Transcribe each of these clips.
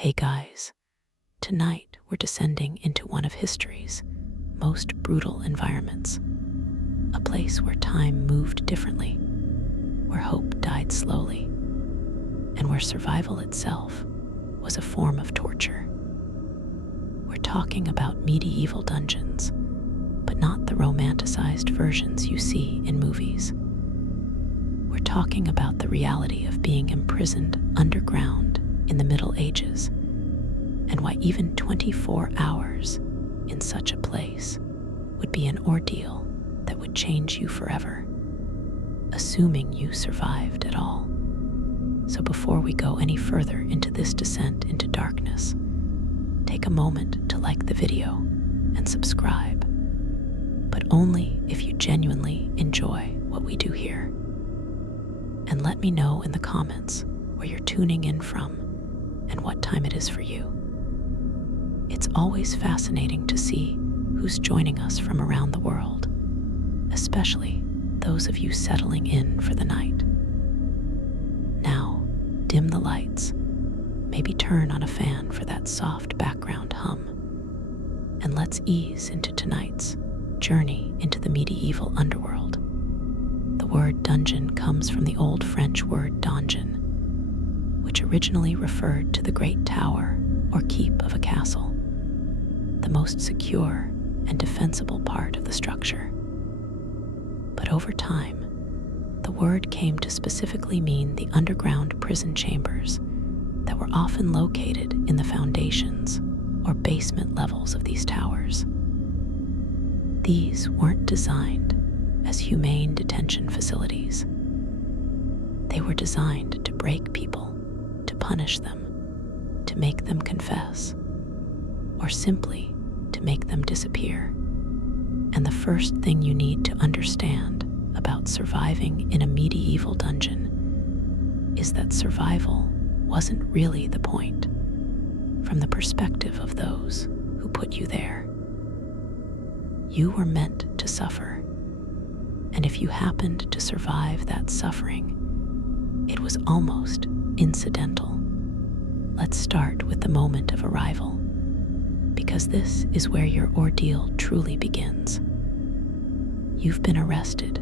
Hey guys, tonight we're descending into one of history's most brutal environments. A place where time moved differently, where hope died slowly, and where survival itself was a form of torture. We're talking about medieval dungeons, but not the romanticized versions you see in movies. We're talking about the reality of being imprisoned underground in the Middle Ages, and why even 24 hours in such a place would be an ordeal that would change you forever, assuming you survived at all. So before we go any further into this descent into darkness, take a moment to like the video and subscribe, but only if you genuinely enjoy what we do here. And let me know in the comments where you're tuning in from and what time it is for you. It's always fascinating to see who's joining us from around the world, especially those of you settling in for the night. Now, dim the lights, maybe turn on a fan for that soft background hum, and let's ease into tonight's journey into the medieval underworld. The word dungeon comes from the Old French word donjon, which originally referred to the great tower or keep of a castle, the most secure and defensible part of the structure. But over time, the word came to specifically mean the underground prison chambers that were often located in the foundations or basement levels of these towers. These weren't designed as humane detention facilities. They were designed to break people, to punish them, to make them confess, or simply to make them disappear. And the first thing you need to understand about surviving in a medieval dungeon is that survival wasn't really the point from the perspective of those who put you there. You were meant to suffer, and if you happened to survive that suffering, it was almost incidental. Let's start with the moment of arrival, because this is where your ordeal truly begins. You've been arrested,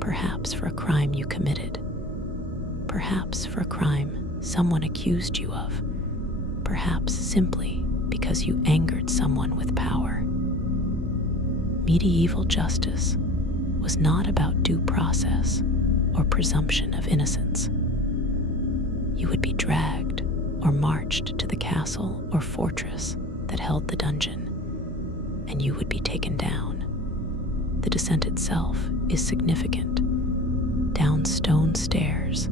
perhaps for a crime you committed, perhaps for a crime someone accused you of, perhaps simply because you angered someone with power. Medieval justice was not about due process or presumption of innocence. You would be dragged or marched to the castle or fortress that held the dungeon, and you would be taken down. The descent itself is significant. Down stone stairs,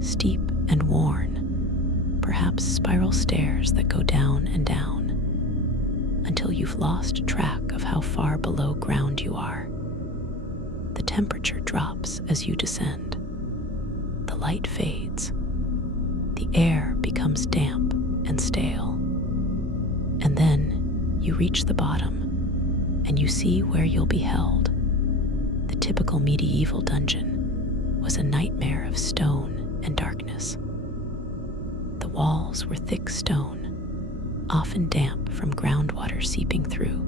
steep and worn, perhaps spiral stairs that go down and down, until you've lost track of how far below ground you are. The temperature drops as you descend. The light fades. The air becomes damp and stale. And then you reach the bottom, and you see where you'll be held. The typical medieval dungeon was a nightmare of stone and darkness. The walls were thick stone, often damp from groundwater seeping through,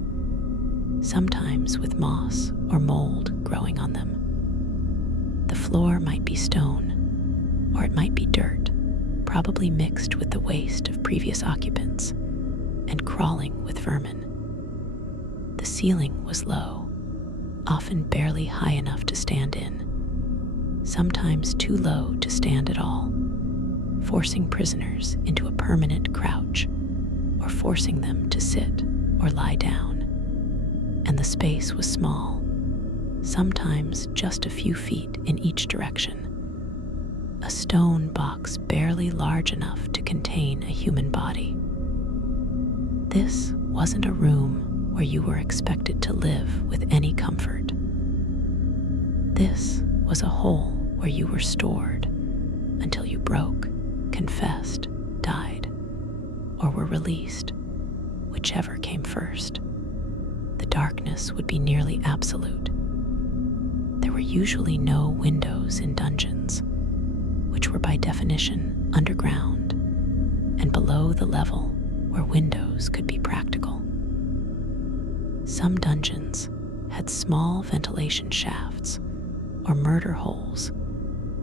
sometimes with moss or mold growing on them. The floor might be stone, or it might be dirt, probably mixed with the waste of previous occupants, and crawling with vermin. The ceiling was low, often barely high enough to stand in, sometimes too low to stand at all, forcing prisoners into a permanent crouch, or forcing them to sit or lie down. And the space was small, sometimes just a few feet in each direction. A stone box barely large enough to contain a human body. This wasn't a room where you were expected to live with any comfort. This was a hole where you were stored until you broke, confessed, died, or were released, whichever came first. The darkness would be nearly absolute. There were usually no windows in dungeons, which were by definition underground, and below the level where windows could be practical. Some dungeons had small ventilation shafts or murder holes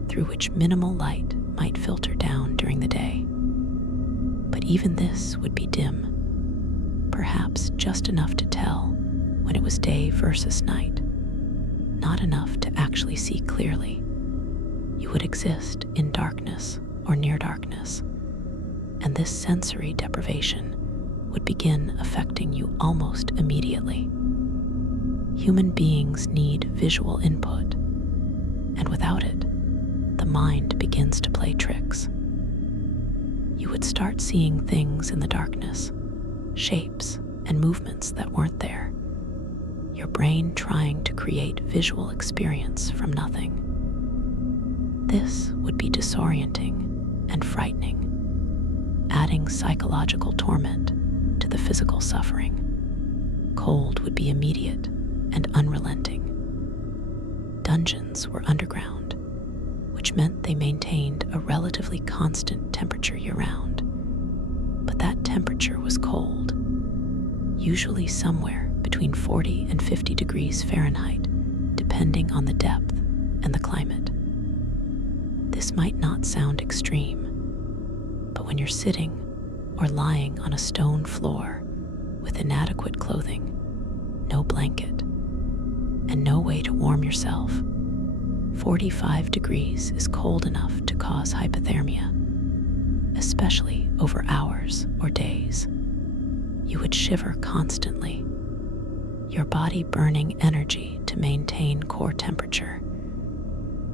through which minimal light might filter down during the day. But even this would be dim, perhaps just enough to tell when it was day versus night, not enough to actually see clearly. You would exist in darkness or near darkness, and this sensory deprivation would begin affecting you almost immediately. Human beings need visual input, and without it, the mind begins to play tricks. You would start seeing things in the darkness, shapes and movements that weren't there, your brain trying to create visual experience from nothing. This would be disorienting and frightening, adding psychological torment to the physical suffering. Cold would be immediate and unrelenting. Dungeons were underground, which meant they maintained a relatively constant temperature year-round. But that temperature was cold, usually somewhere between 40 and 50 degrees Fahrenheit, depending on the depth and the climate. This might not sound extreme, but when you're sitting or lying on a stone floor with inadequate clothing, no blanket, and no way to warm yourself, 45 degrees is cold enough to cause hypothermia, especially over hours or days. You would shiver constantly, your body burning energy to maintain core temperature,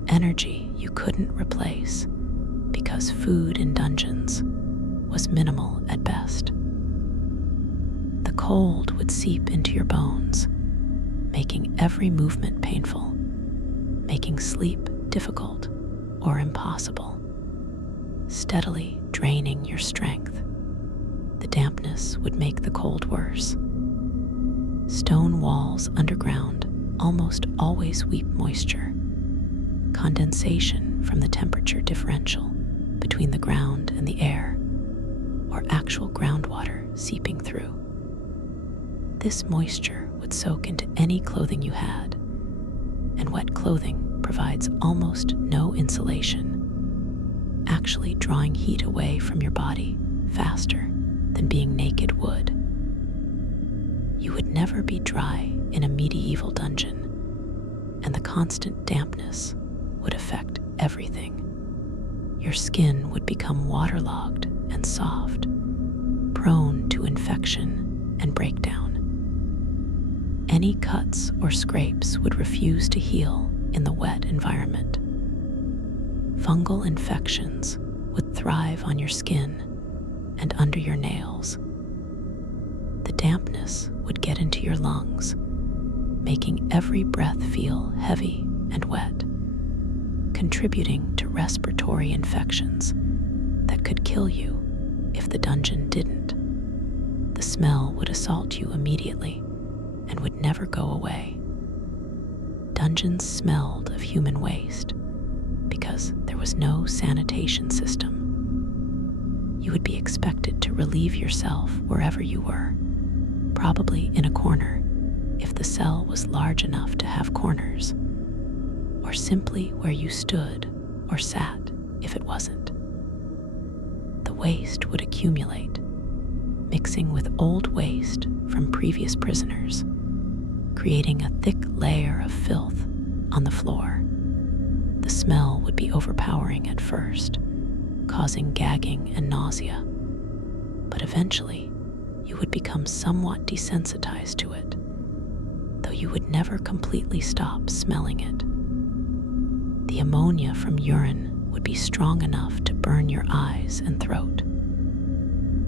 energy you couldn't replace because food in dungeons was minimal at best. The cold would seep into your bones, making every movement painful, making sleep difficult or impossible, steadily draining your strength. The dampness would make the cold worse. Stone walls underground almost always weep moisture, condensation from the temperature differential between the ground and the air, or actual groundwater seeping through. This moisture would soak into any clothing you had, and wet clothing provides almost no insulation, actually drawing heat away from your body faster than being naked would. You would never be dry in a medieval dungeon, and the constant dampness would affect everything. Your skin would become waterlogged and soft, prone to infection and breakdown. Any cuts or scrapes would refuse to heal in the wet environment. Fungal infections would thrive on your skin and under your nails. The dampness would get into your lungs, making every breath feel heavy and wet, contributing to respiratory infections that could kill you if the dungeon didn't. The smell would assault you immediately and would never go away. Dungeons smelled of human waste because there was no sanitation system. You would be expected to relieve yourself wherever you were, probably in a corner if the cell was large enough to have corners, or simply where you stood or sat if it wasn't. The waste would accumulate, mixing with old waste from previous prisoners, creating a thick layer of filth on the floor. The smell would be overpowering at first, causing gagging and nausea, but eventually you would become somewhat desensitized to it, though you would never completely stop smelling it. The ammonia from urine would be strong enough to burn your eyes and throat.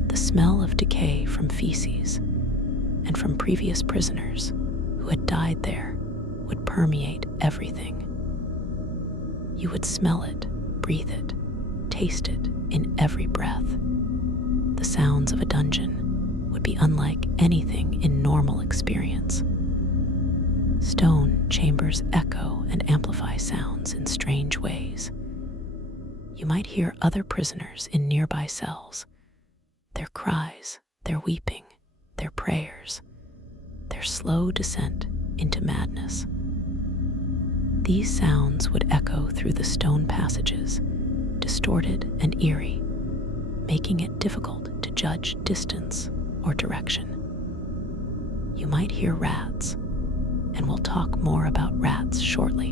The smell of decay from feces and from previous prisoners who had died there would permeate everything. You would smell it, breathe it, taste it in every breath. The sounds of a dungeon would be unlike anything in normal experience. Stone chambers echo and amplify sounds in strange ways. You might hear other prisoners in nearby cells their cries, their weeping, their prayers, their slow descent into madness. These sounds would echo through the stone passages, distorted and eerie, making it difficult to judge distance or direction. You might hear rats, and we'll talk more about rats shortly.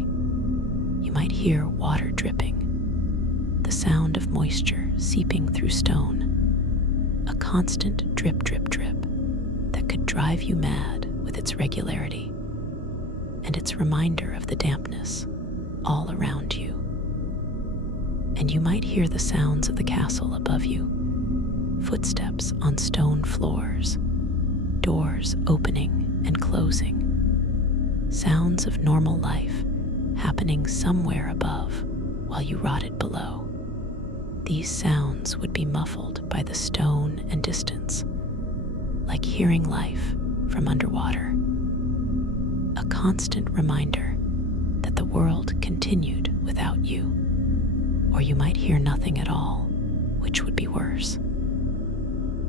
You might hear water dripping, the sound of moisture seeping through stone, a constant drip, drip, drip that could drive you mad with its regularity and its reminder of the dampness all around you. And you might hear the sounds of the castle above you, footsteps on stone floors, doors opening and closing, sounds of normal life happening somewhere above while you rotted below. These sounds would be muffled by the stone and distance, like hearing life from underwater, a constant reminder that the world continued without you. Or you might hear nothing at all, which would be worse.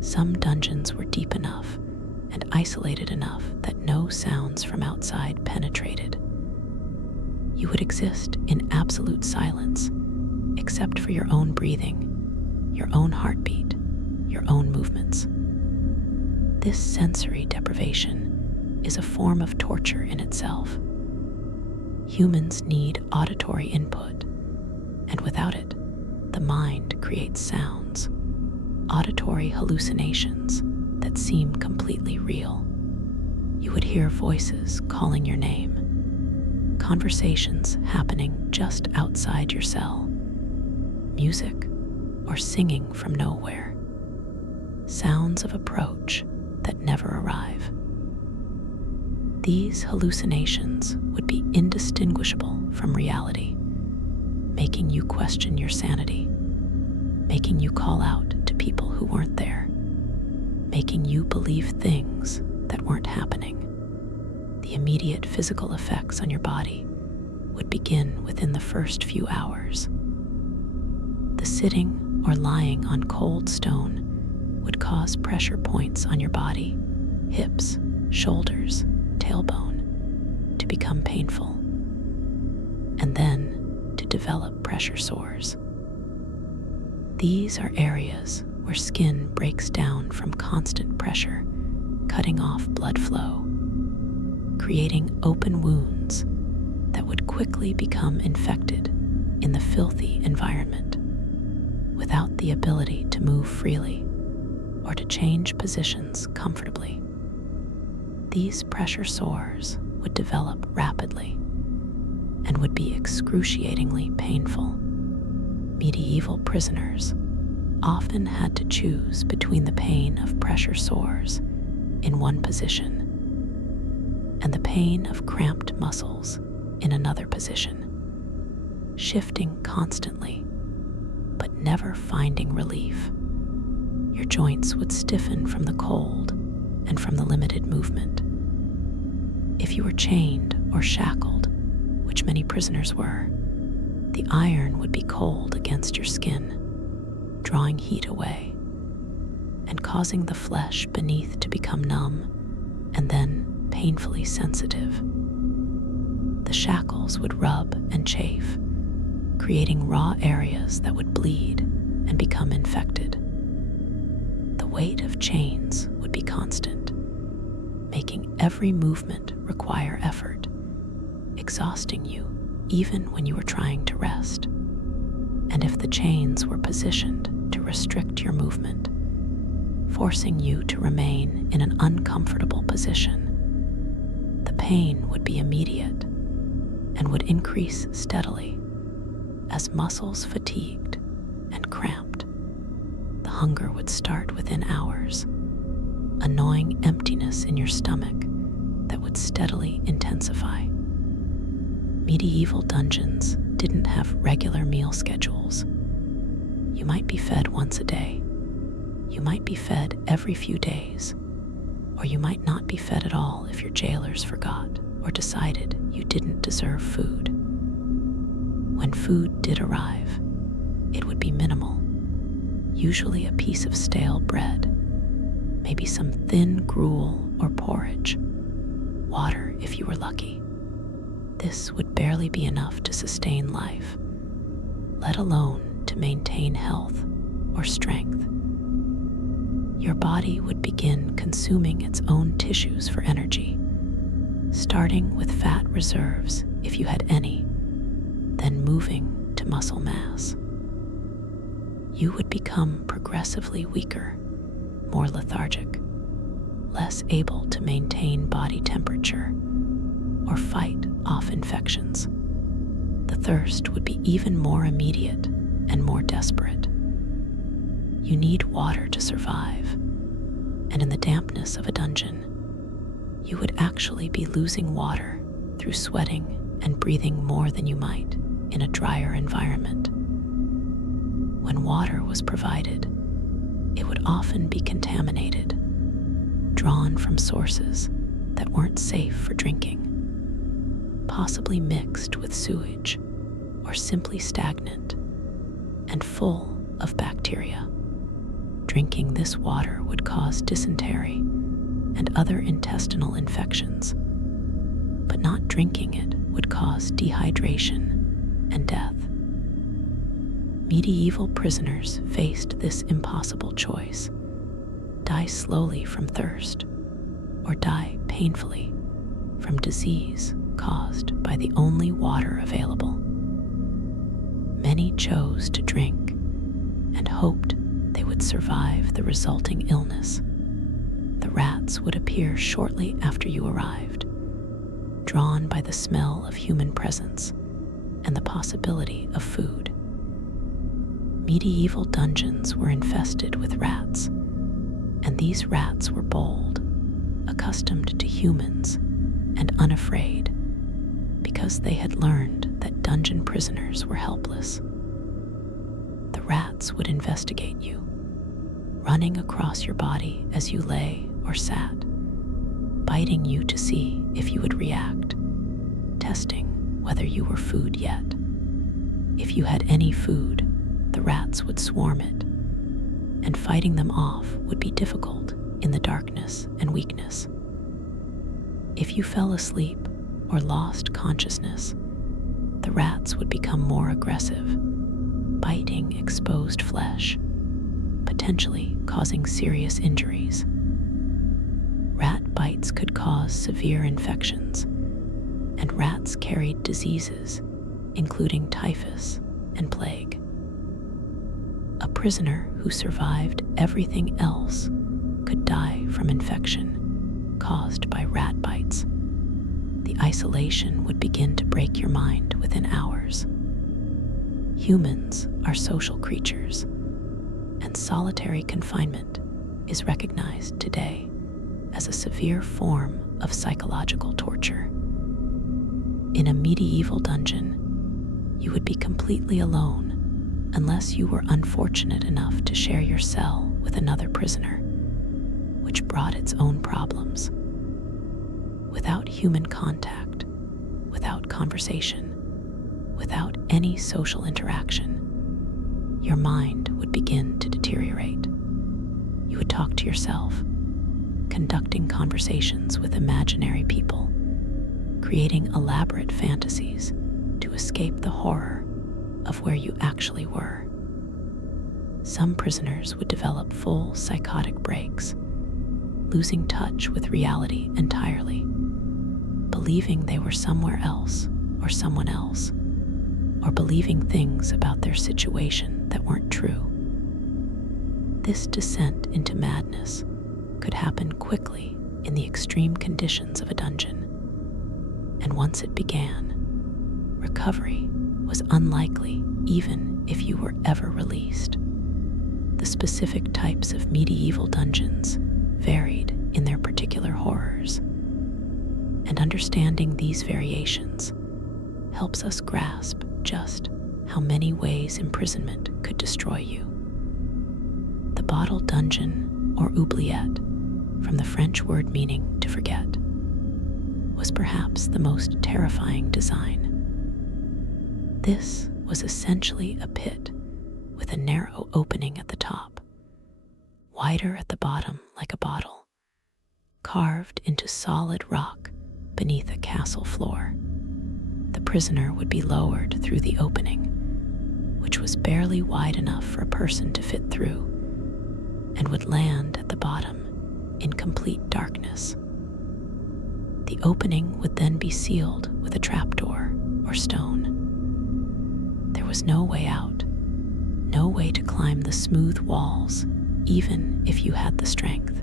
Some dungeons were deep enough and isolated enough that no sounds from outside penetrated. You would exist in absolute silence, except for your own breathing, your own heartbeat, your own movements. This sensory deprivation is a form of torture in itself. Humans need auditory input, and without it, the mind creates sounds, auditory hallucinations that seem completely real. You would hear voices calling your name, conversations happening just outside your cell, music or singing from nowhere, sounds of approach that never arrive. These hallucinations would be indistinguishable from reality, making you question your sanity, making you call out to people who weren't there, making you believe things that weren't happening. The immediate physical effects on your body would begin within the first few hours. The sitting or lying on cold stone would cause pressure points on your body, hips, shoulders, tailbone, to become painful, and then to develop pressure sores. These are areas where skin breaks down from constant pressure, cutting off blood flow, creating open wounds that would quickly become infected in the filthy environment without the ability to move freely or to change positions comfortably. These pressure sores would develop rapidly and would be excruciatingly painful. Medieval prisoners often had to choose between the pain of pressure sores in one position and the pain of cramped muscles in another position, shifting constantly, but never finding relief. Your joints would stiffen from the cold and from the limited movement. If you were chained or shackled, which many prisoners were, the iron would be cold against your skin, drawing heat away and causing the flesh beneath to become numb and then painfully sensitive. The shackles would rub and chafe, creating raw areas that would bleed and become infected. The weight of chains would be constant, making every movement require effort, exhausting you even when you were trying to rest. And if the chains were positioned to restrict your movement, forcing you to remain in an uncomfortable position, the pain would be immediate and would increase steadily as muscles fatigued and cramped. The hunger would start within hours, a gnawing emptiness in your stomach that would steadily intensify. Medieval dungeons didn't have regular meal schedules. You might be fed once a day. You might be fed every few days, or you might not be fed at all if your jailers forgot or decided you didn't deserve food. When food did arrive, it would be minimal. usually a piece of stale bread, maybe some thin gruel or porridge, water if you were lucky. This would barely be enough to sustain life, let alone to maintain health or strength. Your body would begin consuming its own tissues for energy, starting with fat reserves if you had any, then moving to muscle mass. You would become progressively weaker, more lethargic, less able to maintain body temperature or fight off infections. The thirst would be even more immediate and more desperate. You need water to survive, and in the dampness of a dungeon, you would actually be losing water through sweating and breathing more than you might in a drier environment. When water was provided, it would often be contaminated, drawn from sources that weren't safe for drinking, possibly mixed with sewage or simply stagnant and full of bacteria. Drinking this water would cause dysentery and other intestinal infections, but not drinking it would cause dehydration and death. Medieval prisoners faced this impossible choice: die slowly from thirst or die painfully from disease caused by the only water available. Many chose to drink and hoped they would survive the resulting illness. The rats would appear shortly after you arrived, drawn by the smell of human presence and the possibility of food. Medieval dungeons were infested with rats, and these rats were bold, accustomed to humans, and unafraid, because they had learned that dungeon prisoners were helpless. The rats would investigate you, running across your body as you lay or sat, biting you to see if you would react, testing whether you were food yet. If you had any food, the rats would swarm it, and fighting them off would be difficult in the darkness and weakness. If you fell asleep or lost consciousness, the rats would become more aggressive, biting exposed flesh, potentially causing serious injuries. Rat bites could cause severe infections, and rats carried diseases, including typhus and plague. A prisoner who survived everything else could die from infection caused by rat bites. The isolation would begin to break your mind within hours. Humans are social creatures, and solitary confinement is recognized today as a severe form of psychological torture. In a medieval dungeon, you would be completely alone unless you were unfortunate enough to share your cell with another prisoner, which brought its own problems. Without human contact, without conversation, without any social interaction, your mind would begin to deteriorate. You would talk to yourself, conducting conversations with imaginary people, creating elaborate fantasies to escape the horror of where you actually were. Some prisoners would develop full psychotic breaks, losing touch with reality entirely, believing they were somewhere else or someone else, or believing things about their situation that weren't true. This descent into madness could happen quickly in the extreme conditions of a dungeon, and once it began, recovery was unlikely even if you were ever released. The specific types of medieval dungeons varied in their particular horrors, and understanding these variations helps us grasp just how many ways imprisonment could destroy you. The bottle dungeon, or oubliette, from the French word meaning to forget, was perhaps the most terrifying design. This was essentially a pit with a narrow opening at the top, wider at the bottom like a bottle, carved into solid rock beneath a castle floor. The prisoner would be lowered through the opening, which was barely wide enough for a person to fit through, and would land at the bottom in complete darkness. The opening would then be sealed with a trapdoor or stone. There was no way out, no way to climb the smooth walls, even if you had the strength.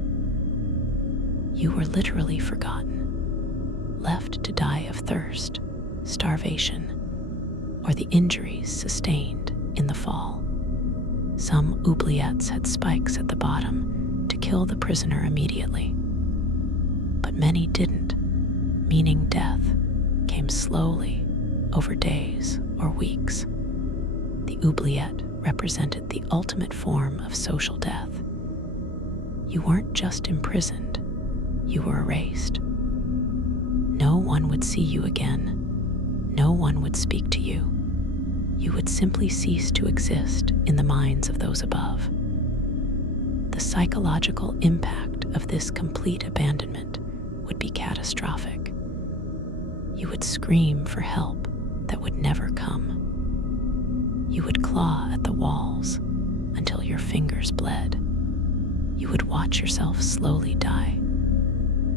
You were literally forgotten, left to die of thirst, starvation, or the injuries sustained in the fall. Some oubliettes had spikes at the bottom to kill the prisoner immediately, but many didn't, meaning death came slowly over days or weeks. The oubliette represented the ultimate form of social death. You weren't just imprisoned, you were erased. No one would see you again. No one would speak to you. You would simply cease to exist in the minds of those above. The psychological impact of this complete abandonment would be catastrophic. You would scream for help that would never come. You would claw at the walls until your fingers bled. You would watch yourself slowly die,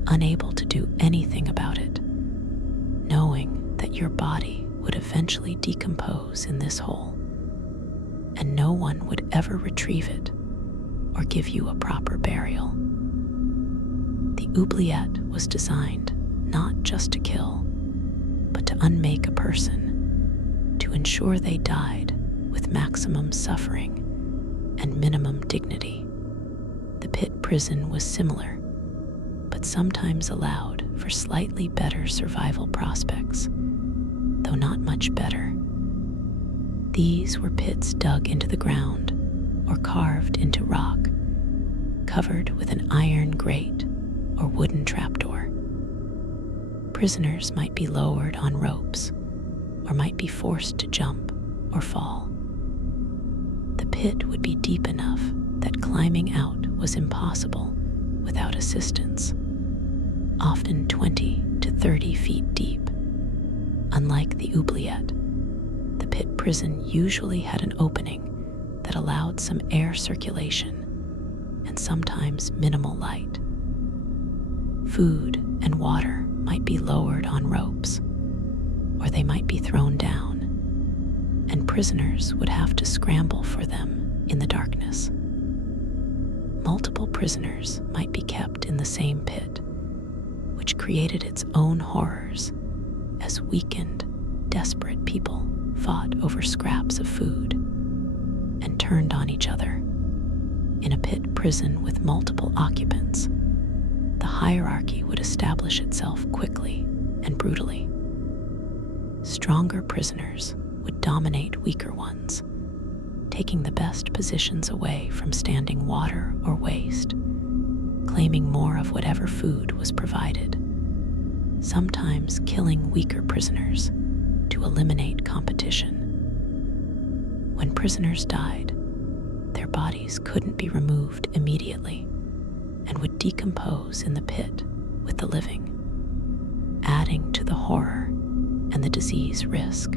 unable to do anything about it, knowing that your body would eventually decompose in this hole, and no one would ever retrieve it or give you a proper burial. The oubliette was designed not just to kill, but to unmake a person, to ensure they died with maximum suffering and minimum dignity. The pit prison was similar, but sometimes allowed for slightly better survival prospects, though not much better. These were pits dug into the ground or carved into rock, covered with an iron grate or wooden trapdoor. Prisoners might be lowered on ropes or might be forced to jump or fall. The pit would be deep enough that climbing out was impossible without assistance, often 20 to 30 feet deep. Unlike the oubliette, the pit prison usually had an opening that allowed some air circulation and sometimes minimal light. Food and water might be lowered on ropes, or they might be thrown down, and prisoners would have to scramble for them in the darkness. Multiple prisoners might be kept in the same pit, which created its own horrors as weakened, desperate people fought over scraps of food and turned on each other. In a pit prison with multiple occupants, the hierarchy would establish itself quickly and brutally. Stronger prisoners would dominate weaker ones, taking the best positions away from standing water or waste, claiming more of whatever food was provided, sometimes killing weaker prisoners to eliminate competition. When prisoners died, their bodies couldn't be removed immediately and would decompose in the pit with the living, adding to the horror and the disease risk.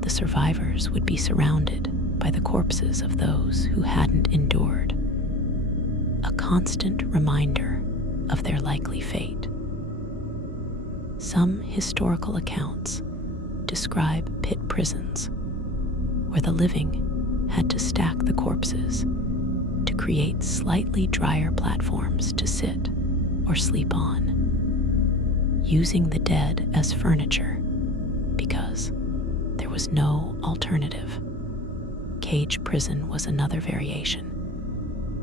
The survivors would be surrounded by the corpses of those who hadn't endured, a constant reminder of their likely fate. Some historical accounts describe pit prisons where the living had to stack the corpses to create slightly drier platforms to sit or sleep on, using the dead as furniture because there was no alternative. Cage prison was another variation,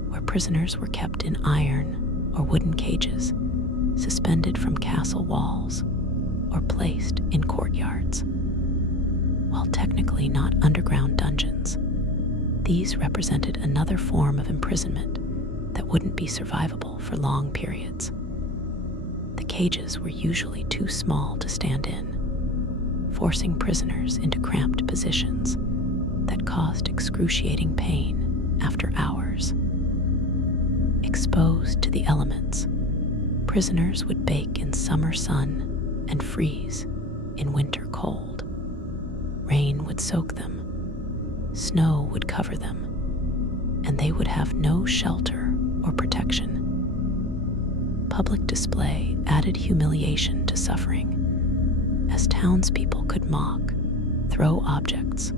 where prisoners were kept in iron or wooden cages, suspended from castle walls, or placed in courtyards. While technically not underground dungeons, these represented another form of imprisonment that wouldn't be survivable for long periods. The cages were usually too small to stand in, forcing prisoners into cramped positions that caused excruciating pain after hours. Exposed to the elements, prisoners would bake in summer sun and freeze in winter cold. Rain would soak them, snow would cover them, and they would have no shelter or protection. Public display added humiliation to suffering, as townspeople could mock, throw objects,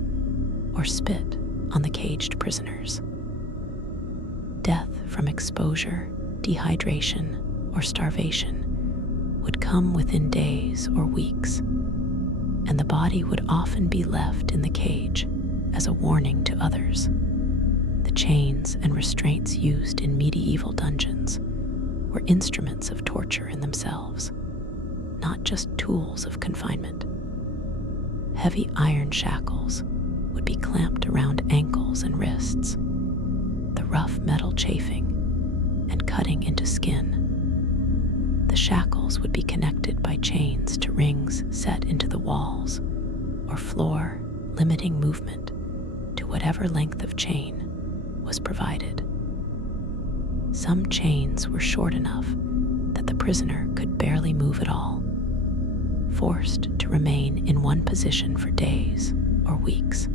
or spit on the caged prisoners. Death from exposure, dehydration, or starvation would come within days or weeks, and the body would often be left in the cage as a warning to others. The chains and restraints used in medieval dungeons were instruments of torture in themselves, not just tools of confinement. Heavy iron shackles would be clamped around ankles and wrists, the rough metal chafing and cutting into skin. The shackles would be connected by chains to rings set into the walls or floor, limiting movement to whatever length of chain was provided. Some chains were short enough that the prisoner could barely move at all, forced to remain in one position for days or weeks.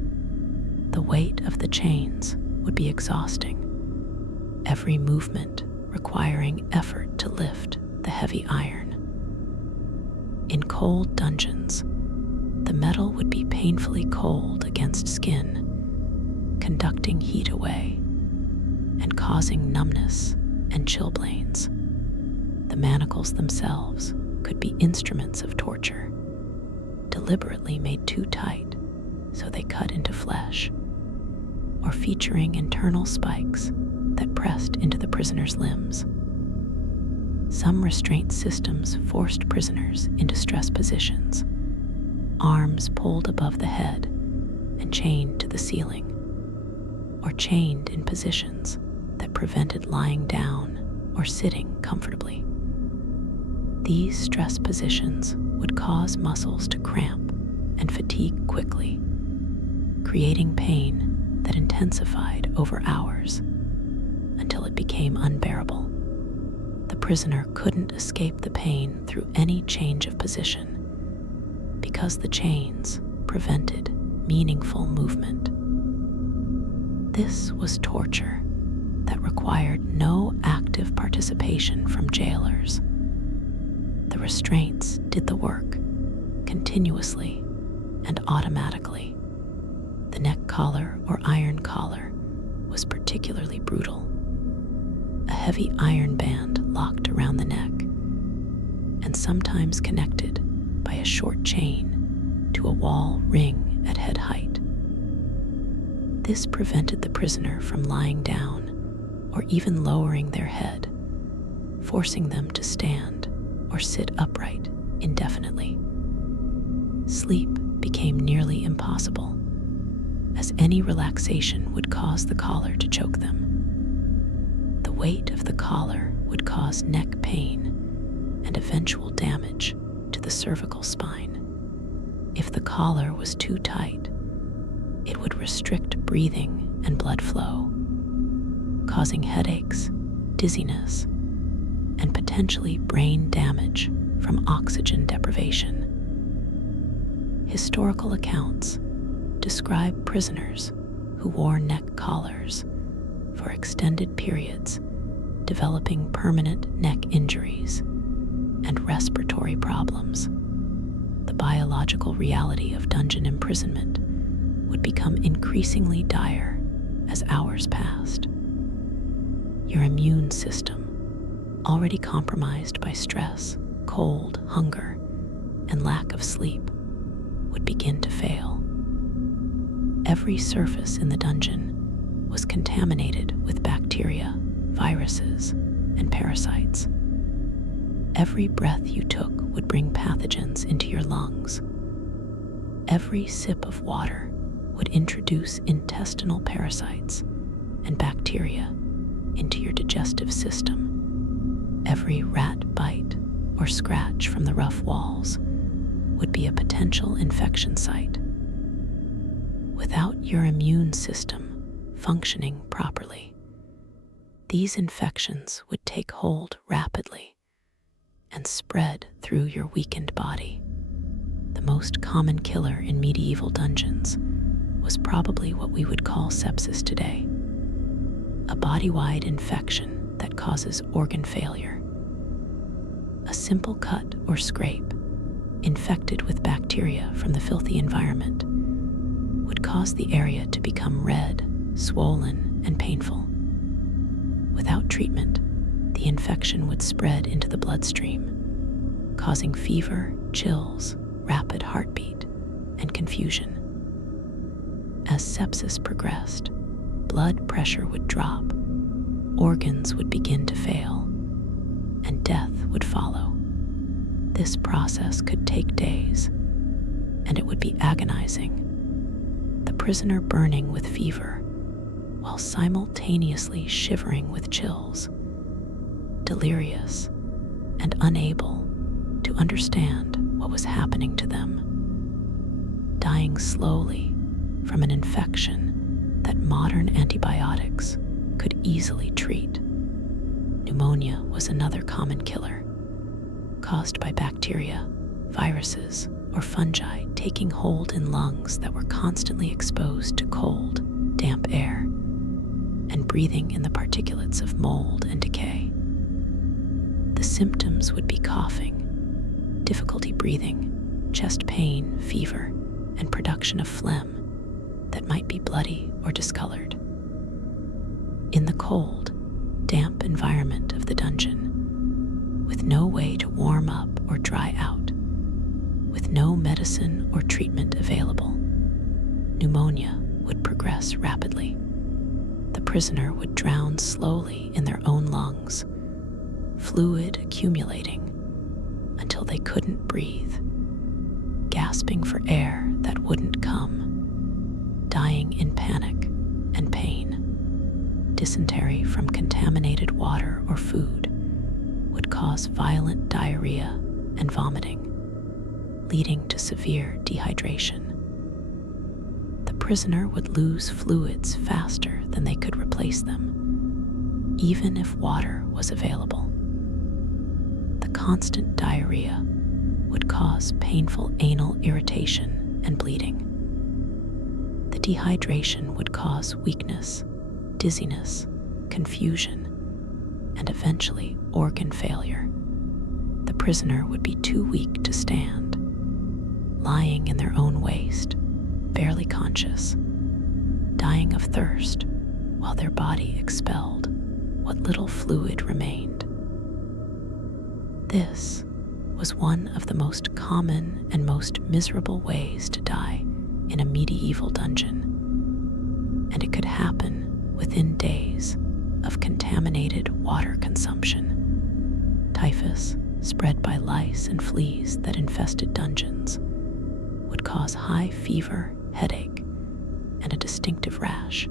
The weight of the chains would be exhausting, every movement requiring effort to lift the heavy iron. In cold dungeons, the metal would be painfully cold against skin, conducting heat away and causing numbness and chilblains. The manacles themselves could be instruments of torture, deliberately made too tight so they cut into flesh, or featuring internal spikes that pressed into the prisoner's limbs. Some restraint systems forced prisoners into stress positions, arms pulled above the head and chained to the ceiling, or chained in positions that prevented lying down or sitting comfortably. These stress positions would cause muscles to cramp and fatigue quickly, creating pain that intensified over hours until it became unbearable. The prisoner couldn't escape the pain through any change of position because the chains prevented meaningful movement. This was torture that required no active participation from jailers. The restraints did the work continuously and automatically. The neck collar or iron collar was particularly brutal. A heavy iron band locked around the neck and sometimes connected by a short chain to a wall ring at head height. This prevented the prisoner from lying down or even lowering their head, forcing them to stand or sit upright indefinitely. Sleep became nearly impossible, as any relaxation would cause the collar to choke them. The weight of the collar would cause neck pain and eventual damage to the cervical spine. If the collar was too tight, it would restrict breathing and blood flow, causing headaches, dizziness, and potentially brain damage from oxygen deprivation. Historical accounts describe prisoners who wore neck collars for extended periods, developing permanent neck injuries and respiratory problems. The biological reality of dungeon imprisonment would become increasingly dire as hours passed. Your immune system, already compromised by stress, cold, hunger, and lack of sleep, would begin to fail. Every surface in the dungeon was contaminated with bacteria, viruses, and parasites. Every breath you took would bring pathogens into your lungs. Every sip of water would introduce intestinal parasites and bacteria into your digestive system. Every rat bite or scratch from the rough walls would be a potential infection site. without your immune system functioning properly. These infections would take hold rapidly and spread through your weakened body. The most common killer in medieval dungeons was probably what we would call sepsis today, a body-wide infection that causes organ failure. A simple cut or scrape, infected with bacteria from the filthy environment, would cause the area to become red, swollen, and painful. Without treatment, the infection would spread into the bloodstream, causing fever, chills, rapid heartbeat, and confusion. As sepsis progressed, blood pressure would drop, organs would begin to fail, and death would follow. This process could take days, and it would be agonizing. The prisoner burning with fever, while simultaneously shivering with chills, delirious and unable to understand what was happening to them, dying slowly from an infection that modern antibiotics could easily treat. Pneumonia was another common killer, caused by bacteria, viruses, or fungi taking hold in lungs that were constantly exposed to cold, damp air, and breathing in the particulates of mold and decay. The symptoms would be coughing, difficulty breathing, chest pain, fever, and production of phlegm that might be bloody or discolored. In the cold, damp environment of the dungeon, with no way to warm up or dry out, with no medicine or treatment available, pneumonia would progress rapidly. The prisoner would drown slowly in their own lungs, fluid accumulating until they couldn't breathe, gasping for air that wouldn't come, dying in panic and pain. Dysentery from contaminated water or food would cause violent diarrhea and vomiting, leading to severe dehydration. The prisoner would lose fluids faster than they could replace them, even if water was available. The constant diarrhea would cause painful anal irritation and bleeding. The dehydration would cause weakness, dizziness, confusion, and eventually organ failure. The prisoner would be too weak to stand, lying in their own waste, barely conscious, dying of thirst while their body expelled what little fluid remained. This was one of the most common and most miserable ways to die in a medieval dungeon, and it could happen within days of contaminated water consumption. Typhus, spread by lice and fleas that infested dungeons, would cause high fever, headache, and a distinctive rash.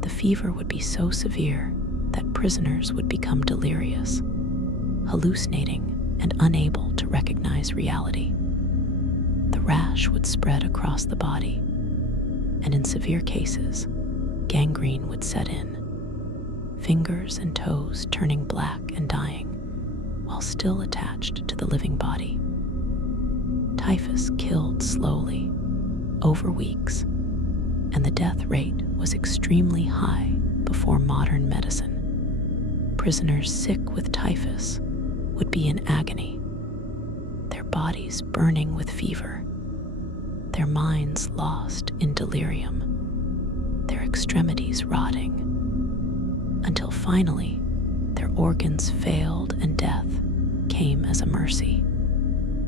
The fever would be so severe that prisoners would become delirious, hallucinating and unable to recognize reality. The rash would spread across the body, and in severe cases, gangrene would set in, fingers and toes turning black and dying while still attached to the living body. Typhus killed slowly, over weeks, and the death rate was extremely high before modern medicine. Prisoners sick with typhus would be in agony, their bodies burning with fever, their minds lost in delirium, their extremities rotting, until finally their organs failed and death came as a mercy.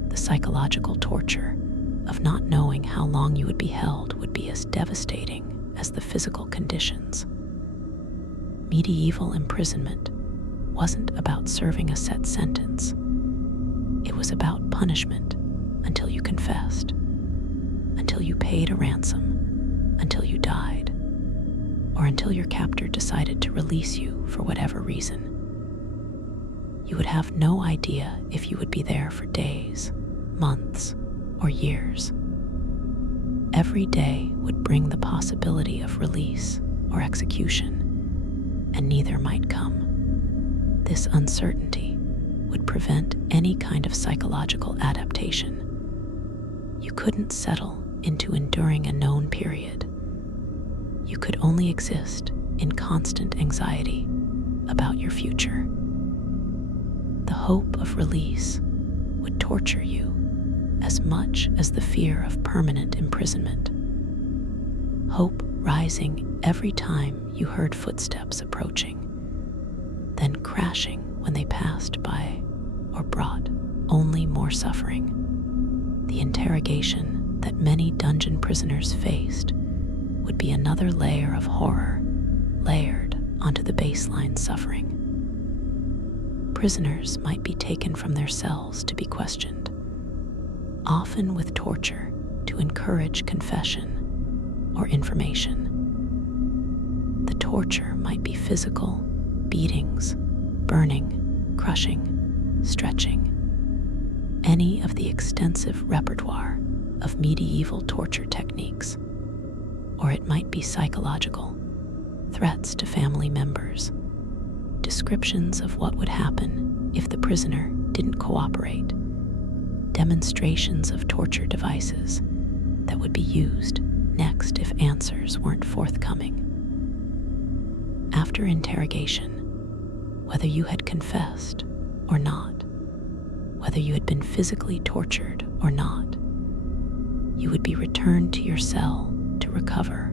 The psychological torture of not knowing how long you would be held would be as devastating as the physical conditions. Medieval imprisonment wasn't about serving a set sentence. It was about punishment until you confessed, until you paid a ransom, until you died, or until your captor decided to release you for whatever reason. You would have no idea if you would be there for days, months, or years. every day would bring the possibility of release or execution, and neither might come. This uncertainty would prevent any kind of psychological adaptation. You couldn't settle into enduring a known period. You could only exist in constant anxiety about your future. The hope of release would torture you as much as the fear of permanent imprisonment. Hope rising every time you heard footsteps approaching, then crashing when they passed by or brought only more suffering. The interrogation that many dungeon prisoners faced would be another layer of horror layered onto the baseline suffering. Prisoners might be taken from their cells to be questioned, often with torture to encourage confession or information. The torture might be physical, beatings, burning, crushing, stretching, any of the extensive repertoire of medieval torture techniques. Or it might be psychological, threats to family members, descriptions of what would happen if the prisoner didn't cooperate, demonstrations of torture devices that would be used next if answers weren't forthcoming. After interrogation, whether you had confessed or not, whether you had been physically tortured or not, you would be returned to your cell to recover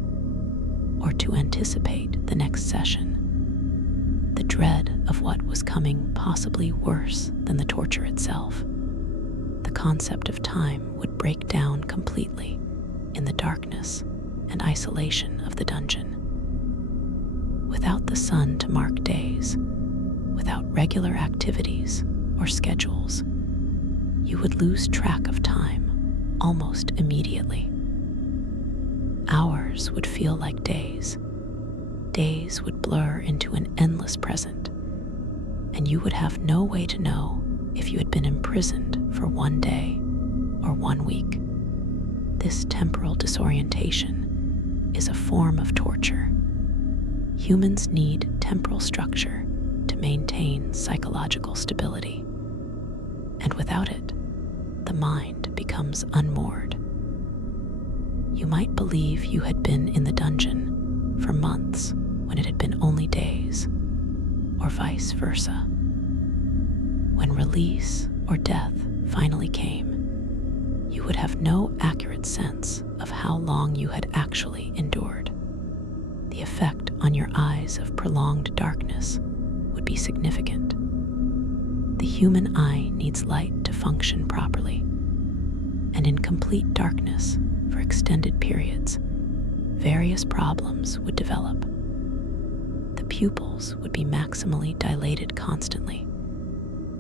or to anticipate the next session. The dread of what was coming possibly worse than the torture itself. The concept of time would break down completely in the darkness and isolation of the dungeon. Without the sun to mark days, without regular activities or schedules, you would lose track of time almost immediately. Hours would feel like days. Days would blur into an endless present, and you would have no way to know if you had been imprisoned for one day or 1 week. This temporal disorientation is a form of torture. Humans need temporal structure to maintain psychological stability, and without it, the mind becomes unmoored. You might believe you had been in the dungeon for months when it had been only days, or vice versa. When release or death finally came, you would have no accurate sense of how long you had actually endured. The effect on your eyes of prolonged darkness would be significant. The human eye needs light to function properly, and in complete darkness for extended periods, various problems would develop. The pupils would be maximally dilated constantly,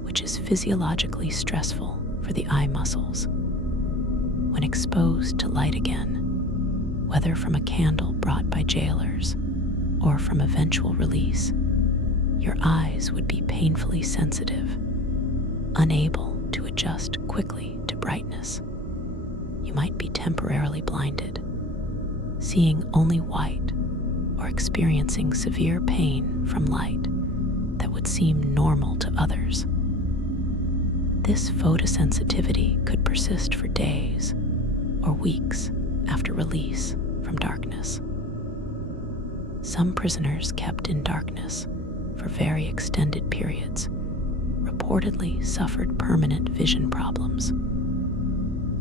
which is physiologically stressful for the eye muscles. When exposed to light again, whether from a candle brought by jailers or from eventual release, your eyes would be painfully sensitive, unable to adjust quickly to brightness. You might be temporarily blinded, seeing only white or experiencing severe pain from light that would seem normal to others. This photosensitivity could persist for days or weeks after release from darkness. Some prisoners kept in darkness for very extended periods reportedly suffered permanent vision problems,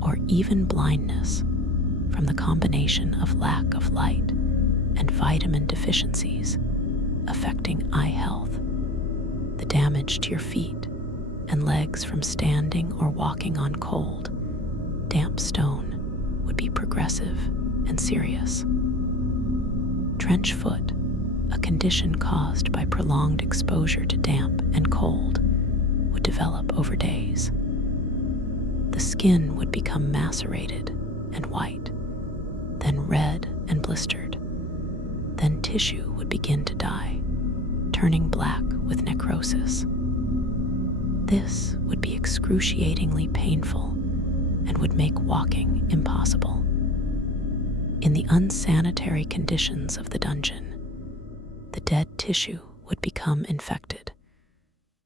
or even blindness from the combination of lack of light and vitamin deficiencies affecting eye health. The damage to your feet and legs from standing or walking on cold, damp stone would be progressive and serious. Trench foot, a condition caused by prolonged exposure to damp and cold, would develop over days. The skin would become macerated and white, then red and blistered. Then tissue would begin to die, turning black with necrosis. This would be excruciatingly painful and would make walking impossible. In the unsanitary conditions of the dungeon, the dead tissue would become infected,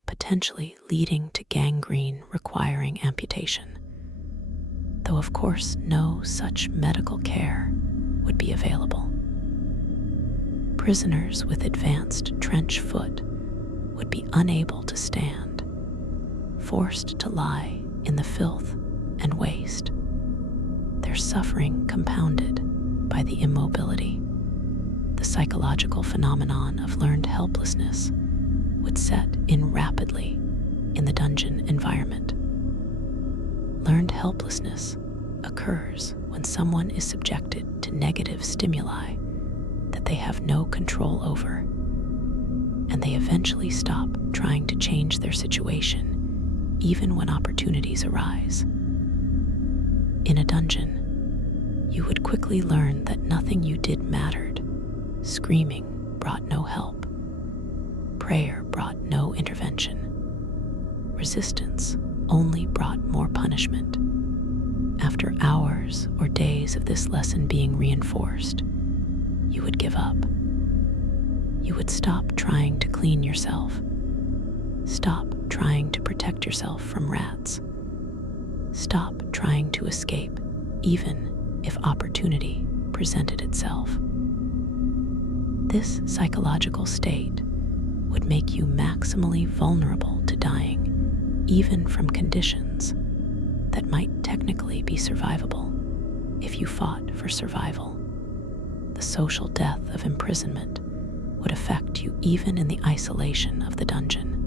potentially leading to gangrene requiring amputation, though of course no such medical care would be available. Prisoners with advanced trench foot would be unable to stand, forced to lie in the filth and waste, their suffering compounded by the immobility. The psychological phenomenon of learned helplessness would set in rapidly in the dungeon environment. Learned helplessness occurs when someone is subjected to negative stimuli that they have no control over, and they eventually stop trying to change their situation even when opportunities arise. In a dungeon, you would quickly learn that nothing you did mattered. Screaming brought no help. Prayer brought no intervention. Resistance only brought more punishment. After hours or days of this lesson being reinforced, you would give up. You would stop trying to clean yourself. Stop trying to protect yourself from rats. Stop trying to escape, even if opportunity presented itself. This psychological state would make you maximally vulnerable to dying, even from conditions that might technically be survivable if you fought for survival. The social death of imprisonment would affect you even in the isolation of the dungeon.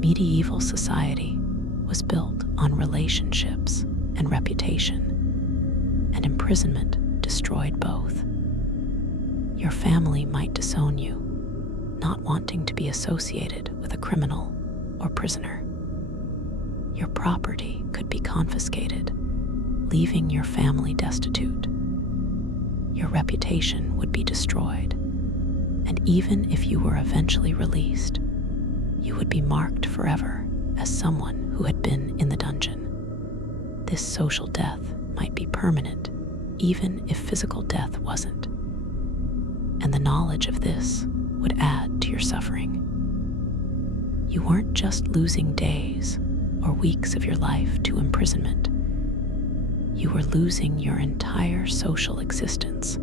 Medieval society was built on relationships and reputation, and imprisonment destroyed both. Your family might disown you, not wanting to be associated with a criminal or prisoner. Your property could be confiscated, leaving your family destitute. Your reputation would be destroyed, and even if you were eventually released, you would be marked forever as someone who had been in the dungeon. This social death might be permanent, even if physical death wasn't. And the knowledge of this would add to your suffering. You weren't just losing days or weeks of your life to imprisonment. You were losing your entire social existence,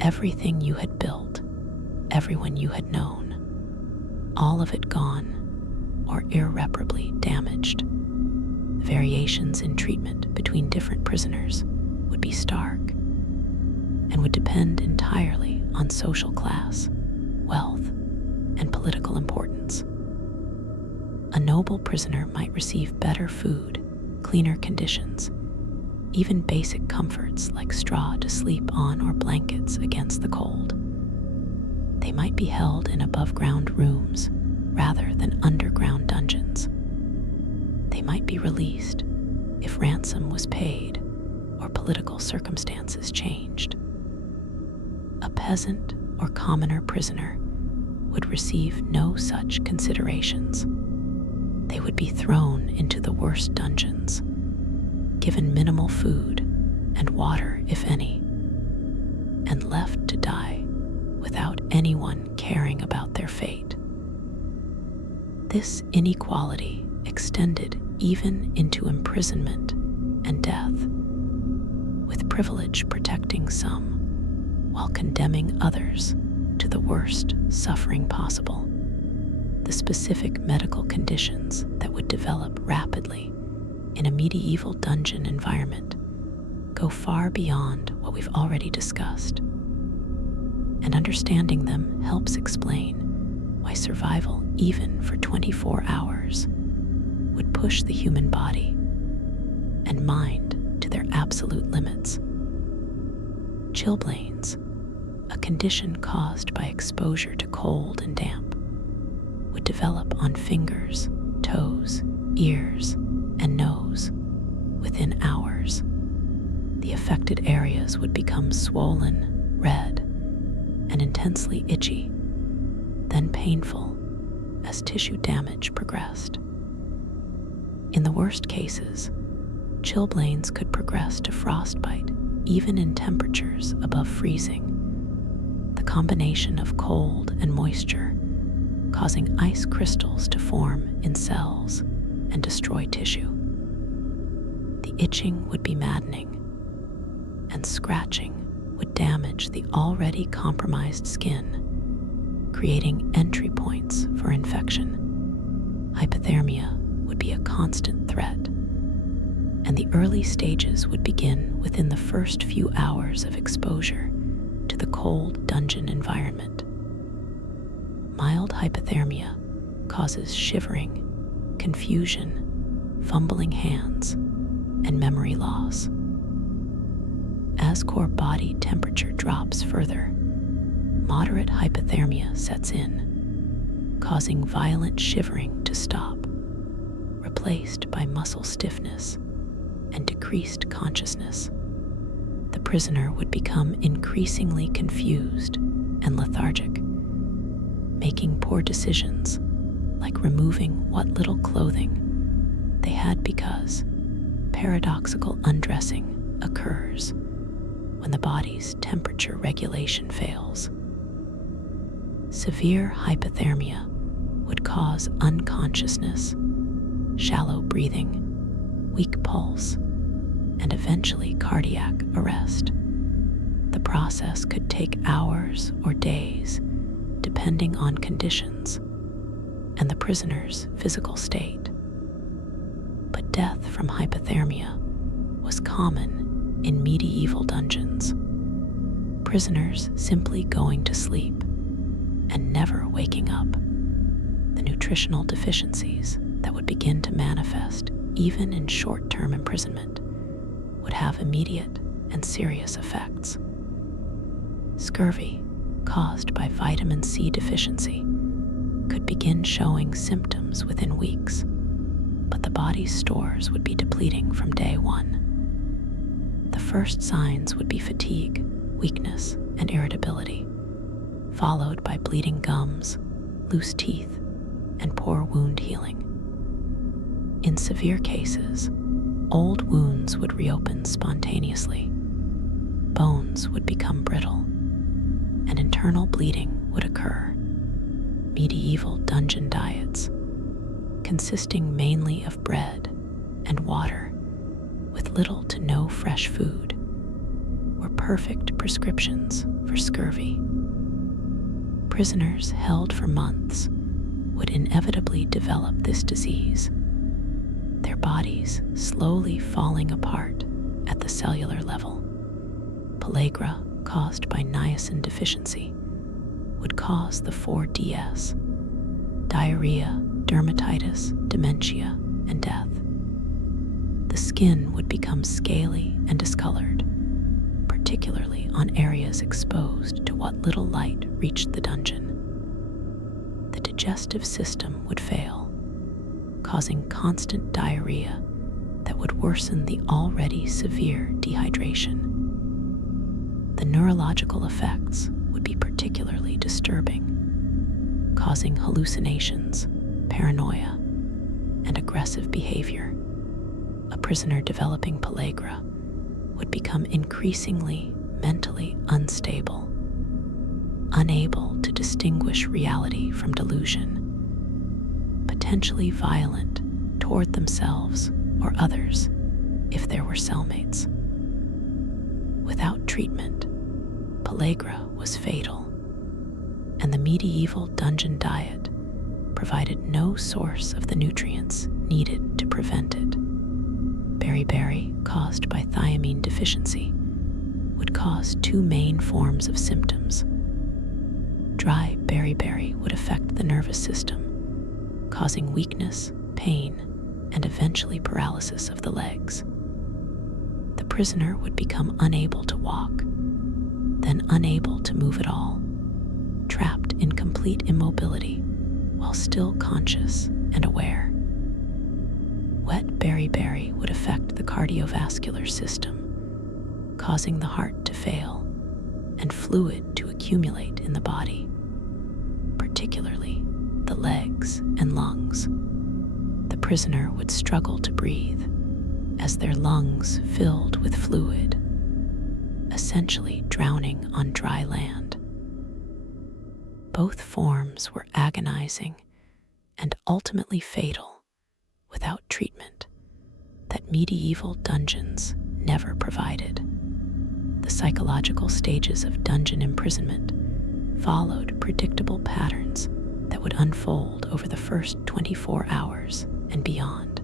everything you had built, everyone you had known, all of it gone or irreparably damaged. Variations in treatment between different prisoners would be stark and would depend entirely on social class, wealth, and political importance. A noble prisoner might receive better food, cleaner conditions, even basic comforts like straw to sleep on or blankets against the cold. They might be held in above-ground rooms rather than underground dungeons. They might be released if ransom was paid or political circumstances changed. A peasant or commoner prisoner would receive no such considerations. They would be thrown into the worst dungeons, given minimal food and water, if any, and left to die without anyone caring about their fate. This inequality extended even into imprisonment and death, with privilege protecting some while condemning others to the worst suffering possible. The specific medical conditions that would develop rapidly in a medieval dungeon environment go far beyond what we've already discussed, and understanding them helps explain why survival, even for 24 hours, would push the human body and mind to their absolute limits. Chilblains, a condition caused by exposure to cold and damp, would develop on fingers, toes, ears, and nose within hours. The affected areas would become swollen, red, and intensely itchy, then painful as tissue damage progressed. In the worst cases, chilblains could progress to frostbite even in temperatures above freezing. The combination of cold and moisture causing ice crystals to form in cells and destroy tissue. The itching would be maddening, and scratching would damage the already compromised skin, creating entry points for infection. Hypothermia would be a constant threat, and the early stages would begin within the first few hours of exposure to the cold dungeon environment. Mild hypothermia causes shivering, confusion, fumbling hands, and memory loss. As core body temperature drops further, moderate hypothermia sets in, causing violent shivering to stop, replaced by muscle stiffness and decreased consciousness. The prisoner would become increasingly confused and lethargic, making poor decisions like removing what little clothing they had, because paradoxical undressing occurs when the body's temperature regulation fails. Severe hypothermia would cause unconsciousness, shallow breathing, weak pulse, and eventually cardiac arrest. The process could take hours or days, depending on conditions and the prisoner's physical state. But death from hypothermia was common in medieval dungeons, prisoners simply going to sleep and never waking up. The nutritional deficiencies that would begin to manifest even in short-term imprisonment would have immediate and serious effects. Scurvy, caused by vitamin C deficiency, could begin showing symptoms within weeks, but the body's stores would be depleting from day one. The first signs would be fatigue, weakness, and irritability, followed by bleeding gums, loose teeth, and poor wound healing. In severe cases, old wounds would reopen spontaneously, bones would become brittle, and internal bleeding would occur. Medieval dungeon diets, consisting mainly of bread and water with little to no fresh food, were perfect prescriptions for scurvy. Prisoners held for months would inevitably develop this disease, their bodies slowly falling apart at the cellular level. Pellagra, caused by niacin deficiency, would cause the 4Ds: diarrhea, dermatitis, dementia, and death. The skin would become scaly and discolored, particularly on areas exposed to what little light reached the dungeon. The digestive system would fail, causing constant diarrhea that would worsen the already severe dehydration. The neurological effects would be particularly disturbing, causing hallucinations, paranoia, and aggressive behavior. A prisoner developing pellagra would become increasingly mentally unstable, unable to distinguish reality from delusion, potentially violent toward themselves or others if there were cellmates. Without treatment, pellagra was fatal, and the medieval dungeon diet provided no source of the nutrients needed to prevent it. Beriberi, caused by thiamine deficiency, would cause two main forms of symptoms. Dry beriberi would affect the nervous system, causing weakness, pain, and eventually paralysis of the legs. The prisoner would become unable to walk, then unable to move at all, trapped in complete immobility while still conscious and aware. Wet beriberi would affect the cardiovascular system, causing the heart to fail and fluid to accumulate in the body, particularly the legs and lungs. The prisoner would struggle to breathe as their lungs filled with fluid, essentially drowning on dry land. Both forms were agonizing and ultimately fatal without treatment that medieval dungeons never provided. The psychological stages of dungeon imprisonment followed predictable patterns that would unfold over the first 24 hours and beyond.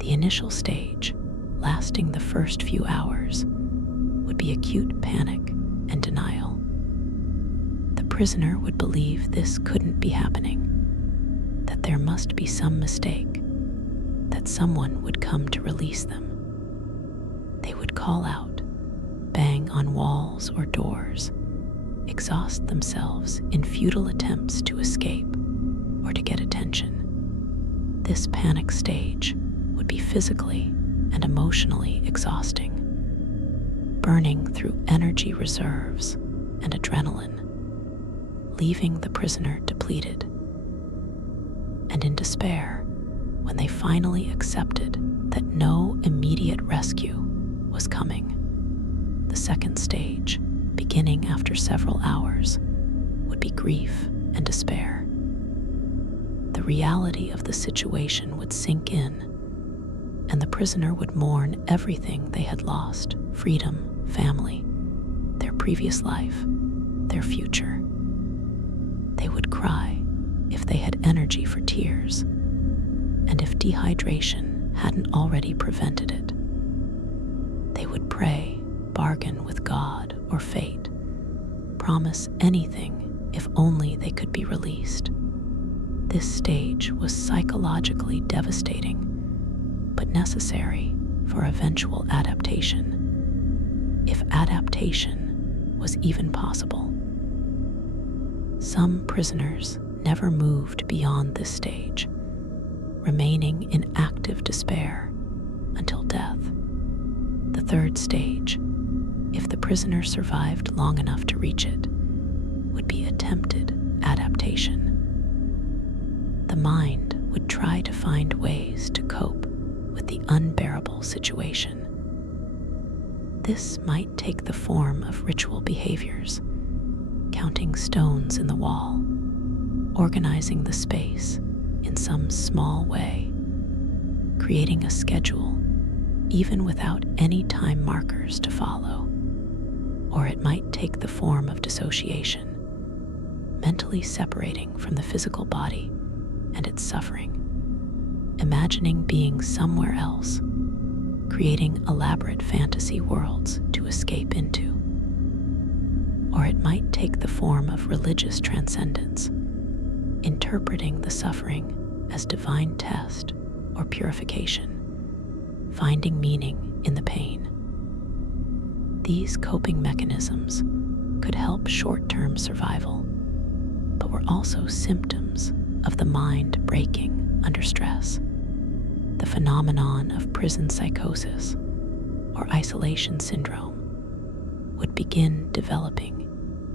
The initial stage, lasting the first few hours, would be acute panic and denial. The prisoner would believe this couldn't be happening, that there must be some mistake, that someone would come to release them. They would call out, bang on walls or doors, exhaust themselves in futile attempts to escape or to get attention. This panic stage would be physically and emotionally exhausting, burning through energy reserves and adrenaline, leaving the prisoner depleted. And in despair, when they finally accepted that no immediate rescue was coming, the second stage, beginning after several hours, would be grief and despair. The reality of the situation would sink in, and the prisoner would mourn everything they had lost: freedom, family, their previous life, their future. They would cry if they had energy for tears, and if dehydration hadn't already prevented it. They would pray, bargain with God or fate, promise anything if only they could be released. This stage was psychologically devastating, but necessary for eventual adaptation, if adaptation was even possible. Some prisoners never moved beyond this stage, remaining in active despair until death. The third stage, if the prisoner survived long enough to reach it, would be attempted adaptation. The mind would try to find ways to cope with the unbearable situation. This might take the form of ritual behaviors, counting stones in the wall, organizing the space in some small way, creating a schedule even without any time markers to follow. Or it might take the form of dissociation, mentally separating from the physical body and its suffering, imagining being somewhere else, creating elaborate fantasy worlds to escape into. Or it might take the form of religious transcendence, interpreting the suffering as divine test or purification, finding meaning in the pain. These coping mechanisms could help short-term survival, but were also symptoms of the mind breaking under stress. The phenomenon of prison psychosis or isolation syndrome would begin developing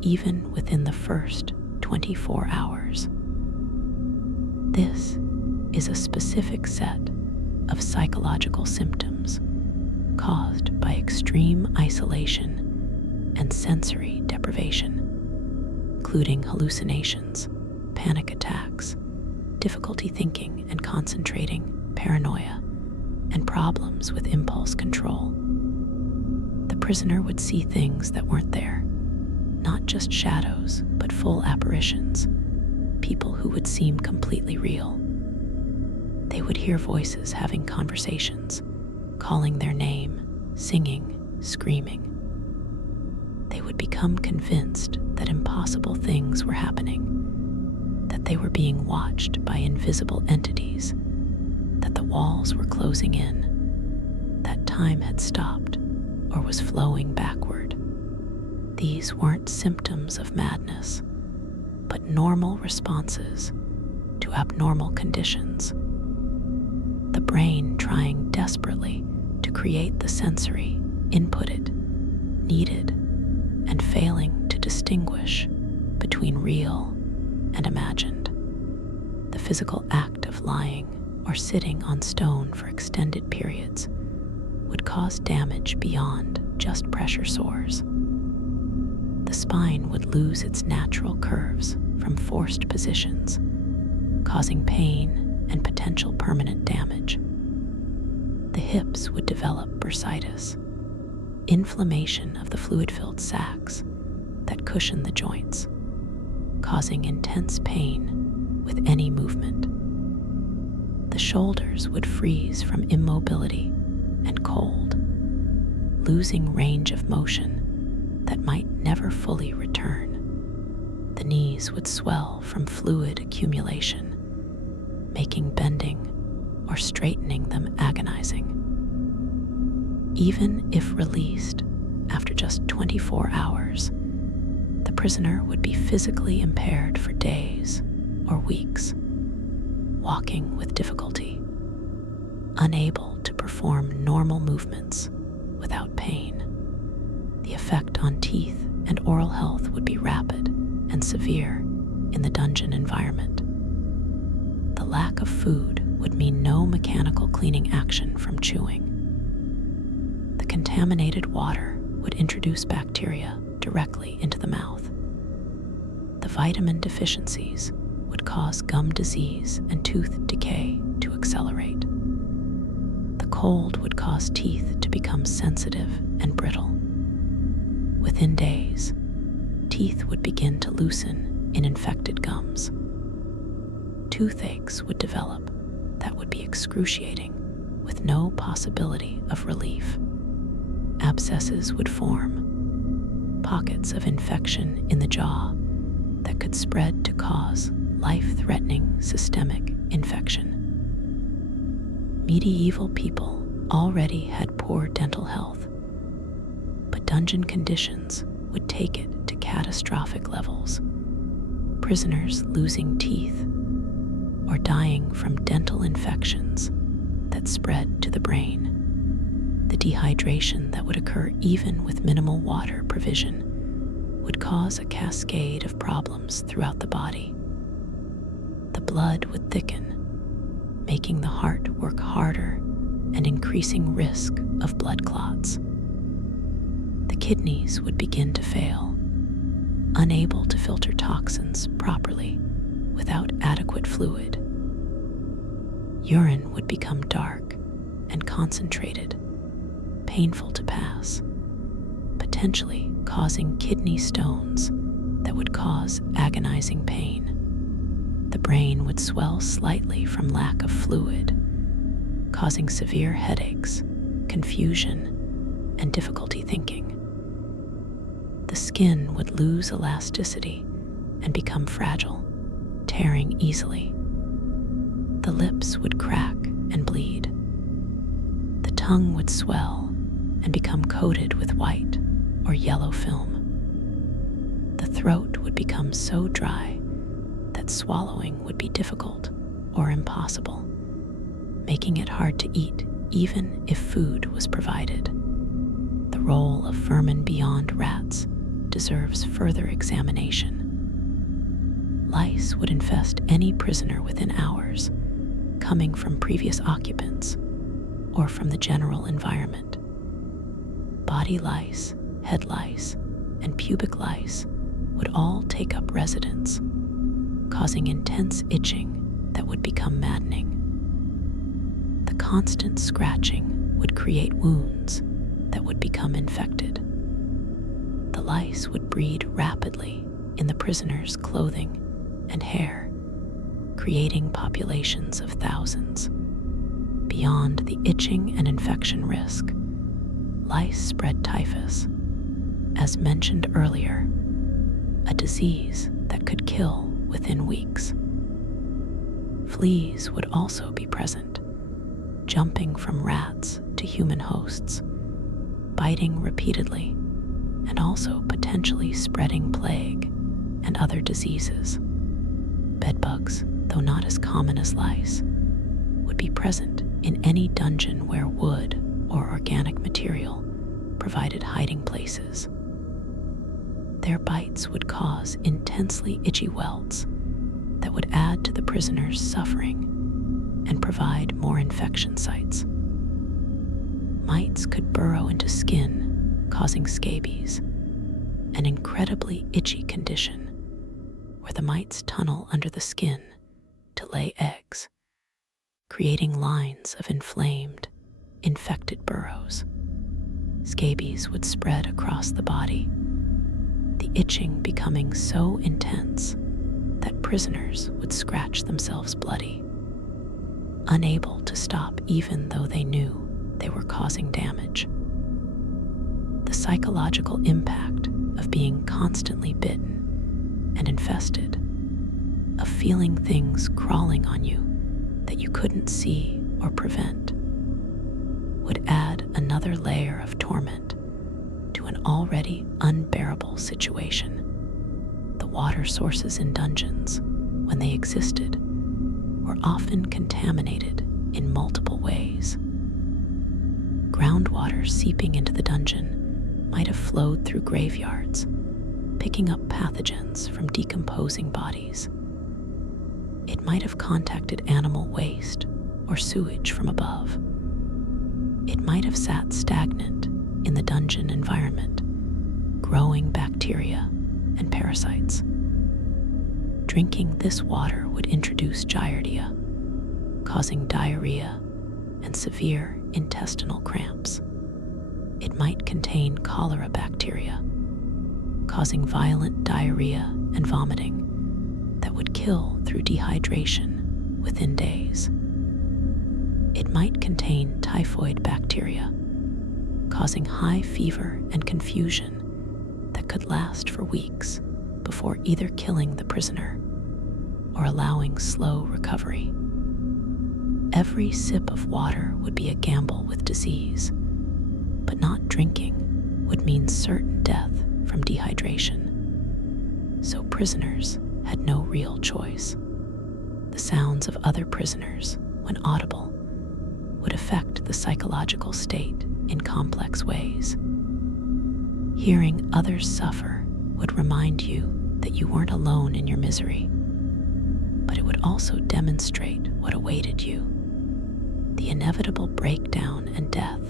even within the first 24 hours. This is a specific set of psychological symptoms caused by extreme isolation and sensory deprivation, including hallucinations, panic attacks, difficulty thinking and concentrating, paranoia, and problems with impulse control. The prisoner would see things that weren't there, not just shadows, but full apparitions, people who would seem completely real. They would hear voices having conversations, calling their name, singing, screaming. They would become convinced that impossible things were happening, that they were being watched by invisible entities, that the walls were closing in, that time had stopped or was flowing backward. These weren't symptoms of madness, but normal responses to abnormal conditions. The brain trying desperately to create the sensory input it needed and failing to distinguish between real and imagined. The physical act of lying or sitting on stone for extended periods would cause damage beyond just pressure sores. The spine would lose its natural curves from forced positions, causing pain and potential permanent damage. The hips would develop bursitis, inflammation of the fluid-filled sacs that cushion the joints, causing intense pain with any movement. The shoulders would freeze from immobility and cold, losing range of motion that might never fully return. The knees would swell from fluid accumulation, making bending or straightening them agonizing. Even if released after just 24 hours, the prisoner would be physically impaired for days or weeks, walking with difficulty, unable to perform normal movements without pain. The effect on teeth and oral health would be rapid and severe in the dungeon environment. The lack of food would mean no mechanical cleaning action from chewing. The contaminated water would introduce bacteria directly into the mouth. The vitamin deficiencies would cause gum disease and tooth decay to accelerate. The cold would cause teeth to become sensitive and brittle. Within days, teeth would begin to loosen in infected gums. Toothaches would develop that would be excruciating, with no possibility of relief. Abscesses would form, pockets of infection in the jaw that could spread to cause life-threatening systemic infection. Medieval people already had poor dental health, but dungeon conditions would take it to catastrophic levels. Prisoners losing teeth or dying from dental infections that spread to the brain. The dehydration that would occur even with minimal water provision would cause a cascade of problems throughout the body. The blood would thicken, making the heart work harder and increasing risk of blood clots. The kidneys would begin to fail, unable to filter toxins properly without adequate fluid. Urine would become dark and concentrated, painful to pass, potentially causing kidney stones that would cause agonizing pain. The brain would swell slightly from lack of fluid, causing severe headaches, confusion, and difficulty thinking. The skin would lose elasticity and become fragile, tearing easily. The lips would crack and bleed. The tongue would swell and become coated with white or yellow film. The throat would become so dry that swallowing would be difficult or impossible, making it hard to eat even if food was provided. The role of vermin beyond rats deserves further examination. Lice would infest any prisoner within hours, coming from previous occupants or from the general environment. Body lice, head lice, and pubic lice would all take up residence, causing intense itching that would become maddening. The constant scratching would create wounds that would become infected. The lice would breed rapidly in the prisoner's clothing and hair, creating populations of thousands. Beyond the itching and infection risk, lice spread typhus, as mentioned earlier, a disease that could kill within weeks. Fleas would also be present, jumping from rats to human hosts, biting repeatedly, and also potentially spreading plague and other diseases. Bedbugs, though not as common as lice, would be present in any dungeon where wood or organic material provided hiding places. Their bites would cause intensely itchy welts that would add to the prisoner's suffering and provide more infection sites. Mites could burrow into skin causing scabies, an incredibly itchy condition where the mites tunnel under the skin to lay eggs, creating lines of inflamed, infected burrows. Scabies would spread across the body, the itching becoming so intense that prisoners would scratch themselves bloody, unable to stop even though they knew they were causing damage. The psychological impact of being constantly bitten and infested, of feeling things crawling on you that you couldn't see or prevent, would add another layer of torment to an already unbearable situation. The water sources in dungeons, when they existed, were often contaminated in multiple ways. Groundwater seeping into the dungeon might have flowed through graveyards, picking up pathogens from decomposing bodies. It might have contacted animal waste or sewage from above. It might have sat stagnant in the dungeon environment, growing bacteria and parasites. Drinking this water would introduce giardia, causing diarrhea and severe intestinal cramps. It might contain cholera bacteria, causing violent diarrhea and vomiting that would kill through dehydration within days. It might contain typhoid bacteria, causing high fever and confusion that could last for weeks before either killing the prisoner or allowing slow recovery. Every sip of water would be a gamble with disease, but not drinking would mean certain death from dehydration. So prisoners had no real choice. The sounds of other prisoners, when audible, would affect the psychological state in complex ways. Hearing others suffer would remind you that you weren't alone in your misery, but it would also demonstrate what awaited you, the inevitable breakdown and death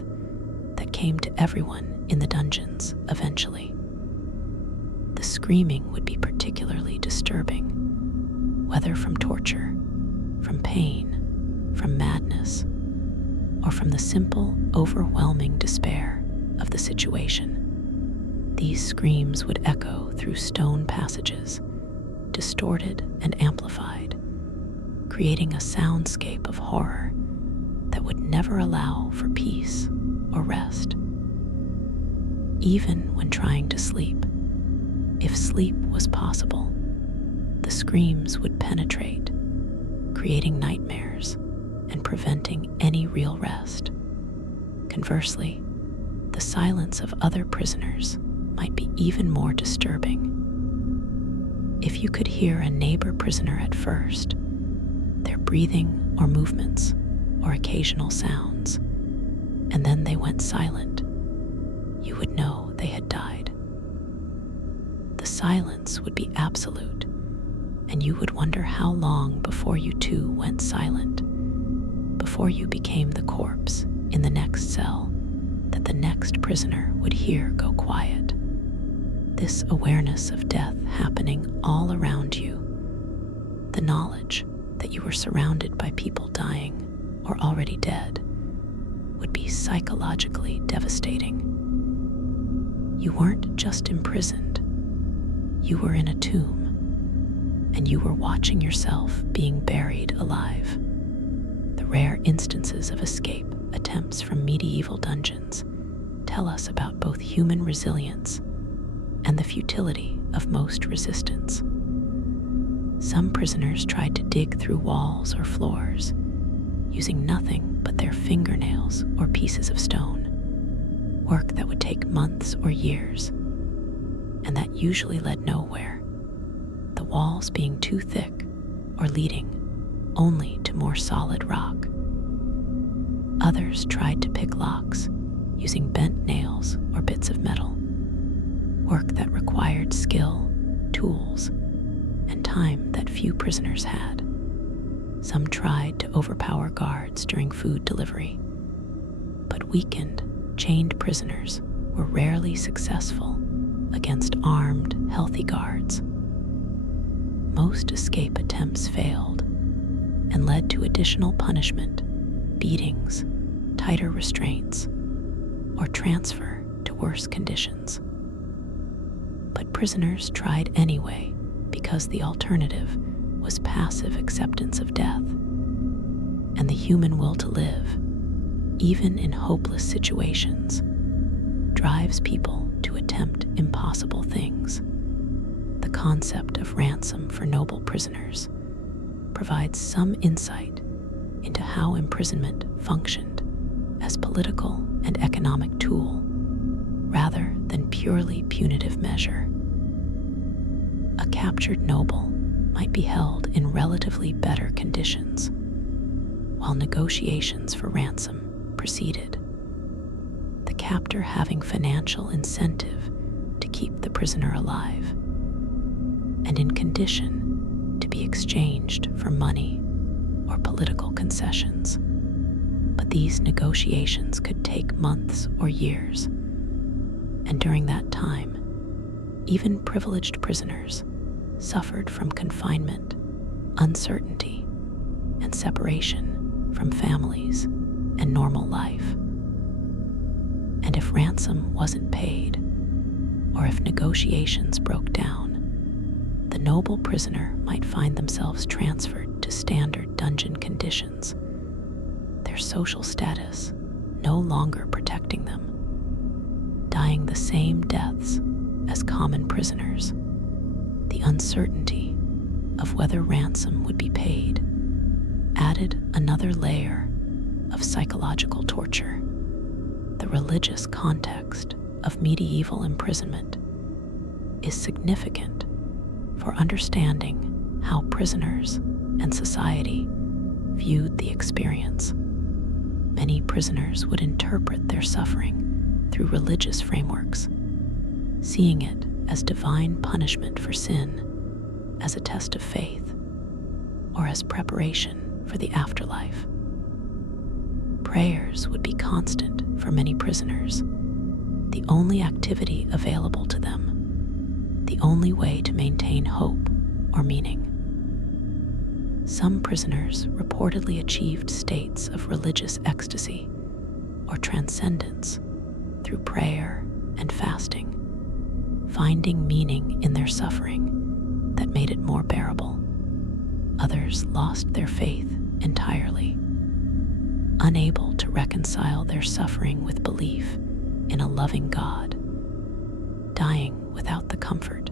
that came to everyone in the dungeons eventually. The screaming would be particularly disturbing, whether from torture, from pain, from madness, or from the simple, overwhelming despair of the situation. These screams would echo through stone passages, distorted and amplified, creating a soundscape of horror that would never allow for peace or rest. Even when trying to sleep, if sleep was possible, the screams would penetrate, creating nightmares and preventing any real rest. Conversely, the silence of other prisoners might be even more disturbing. If you could hear a neighbor prisoner at first, their breathing or movements or occasional sounds, and then they went silent, you would know they had died. The silence would be absolute, and you would wonder how long before you too went silent, before you became the corpse in the next cell that the next prisoner would hear go quiet. This awareness of death happening all around you, the knowledge that you were surrounded by people dying or already dead, would be psychologically devastating. You weren't just imprisoned, you were in a tomb, and you were watching yourself being buried alive. The rare instances of escape attempts from medieval dungeons tell us about both human resilience and the futility of most resistance. Some prisoners tried to dig through walls or floors, using nothing but their fingernails or pieces of stone, work that would take months or years, and that usually led nowhere, the walls being too thick or leading only to more solid rock. Others tried to pick locks using bent nails or bits of metal, work that required skill, tools, and time that few prisoners had. Some tried to overpower guards during food delivery, but weakened, chained prisoners were rarely successful against armed, healthy guards. Most escape attempts failed and led to additional punishment, beatings, tighter restraints, or transfer to worse conditions. But prisoners tried anyway because the alternative was passive acceptance of death, and the human will to live, even in hopeless situations, drives people to attempt impossible things. The concept of ransom for noble prisoners provides some insight into how imprisonment functioned as political and economic tool rather than purely punitive measure. A captured noble might be held in relatively better conditions while negotiations for ransom proceeded, the captor having financial incentive to keep the prisoner alive and in condition to be exchanged for money or political concessions. But these negotiations could take months or years, and during that time, even privileged prisoners suffered from confinement, uncertainty, and separation from families and normal life. And if ransom wasn't paid, or if negotiations broke down, the noble prisoner might find themselves transferred to standard dungeon conditions, their social status no longer protecting them, dying the same deaths as common prisoners. The uncertainty of whether ransom would be paid added another layer of psychological torture. The religious context of medieval imprisonment is significant for understanding how prisoners and society viewed the experience. Many prisoners would interpret their suffering through religious frameworks, seeing it as divine punishment for sin, as a test of faith, or as preparation for the afterlife. Prayers would be constant for many prisoners, the only activity available to them, the only way to maintain hope or meaning. Some prisoners reportedly achieved states of religious ecstasy or transcendence through prayer and fasting, finding meaning in their suffering that made it more bearable. Others lost their faith entirely, unable to reconcile their suffering with belief in a loving God, dying without the comfort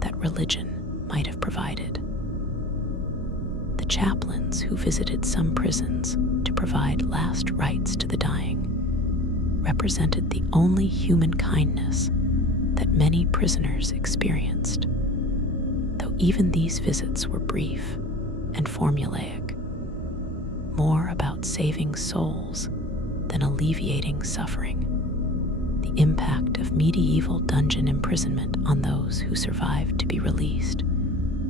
that religion might have provided. The chaplains who visited some prisons to provide last rites to the dying represented the only human kindness that many prisoners experienced, though even these visits were brief and formulaic, more about saving souls than alleviating suffering. The impact of medieval dungeon imprisonment on those who survived to be released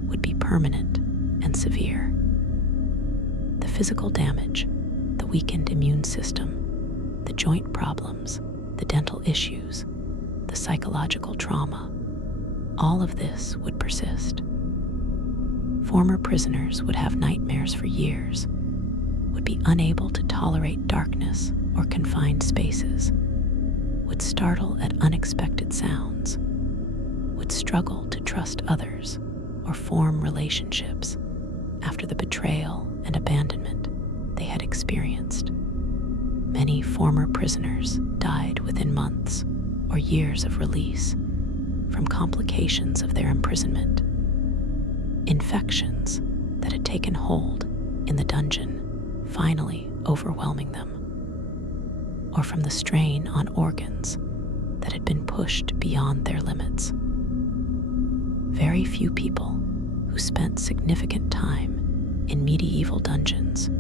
would be permanent and severe. The physical damage, the weakened immune system, the joint problems, the dental issues, the psychological trauma, all of this would persist. Former prisoners would have nightmares for years, would be unable to tolerate darkness or confined spaces, would startle at unexpected sounds, would struggle to trust others or form relationships after the betrayal and abandonment they had experienced. Many former prisoners died within months or years of release from complications of their imprisonment, infections that had taken hold in the dungeon finally overwhelming them, or from the strain on organs that had been pushed beyond their limits. Very few people who spent significant time in medieval dungeons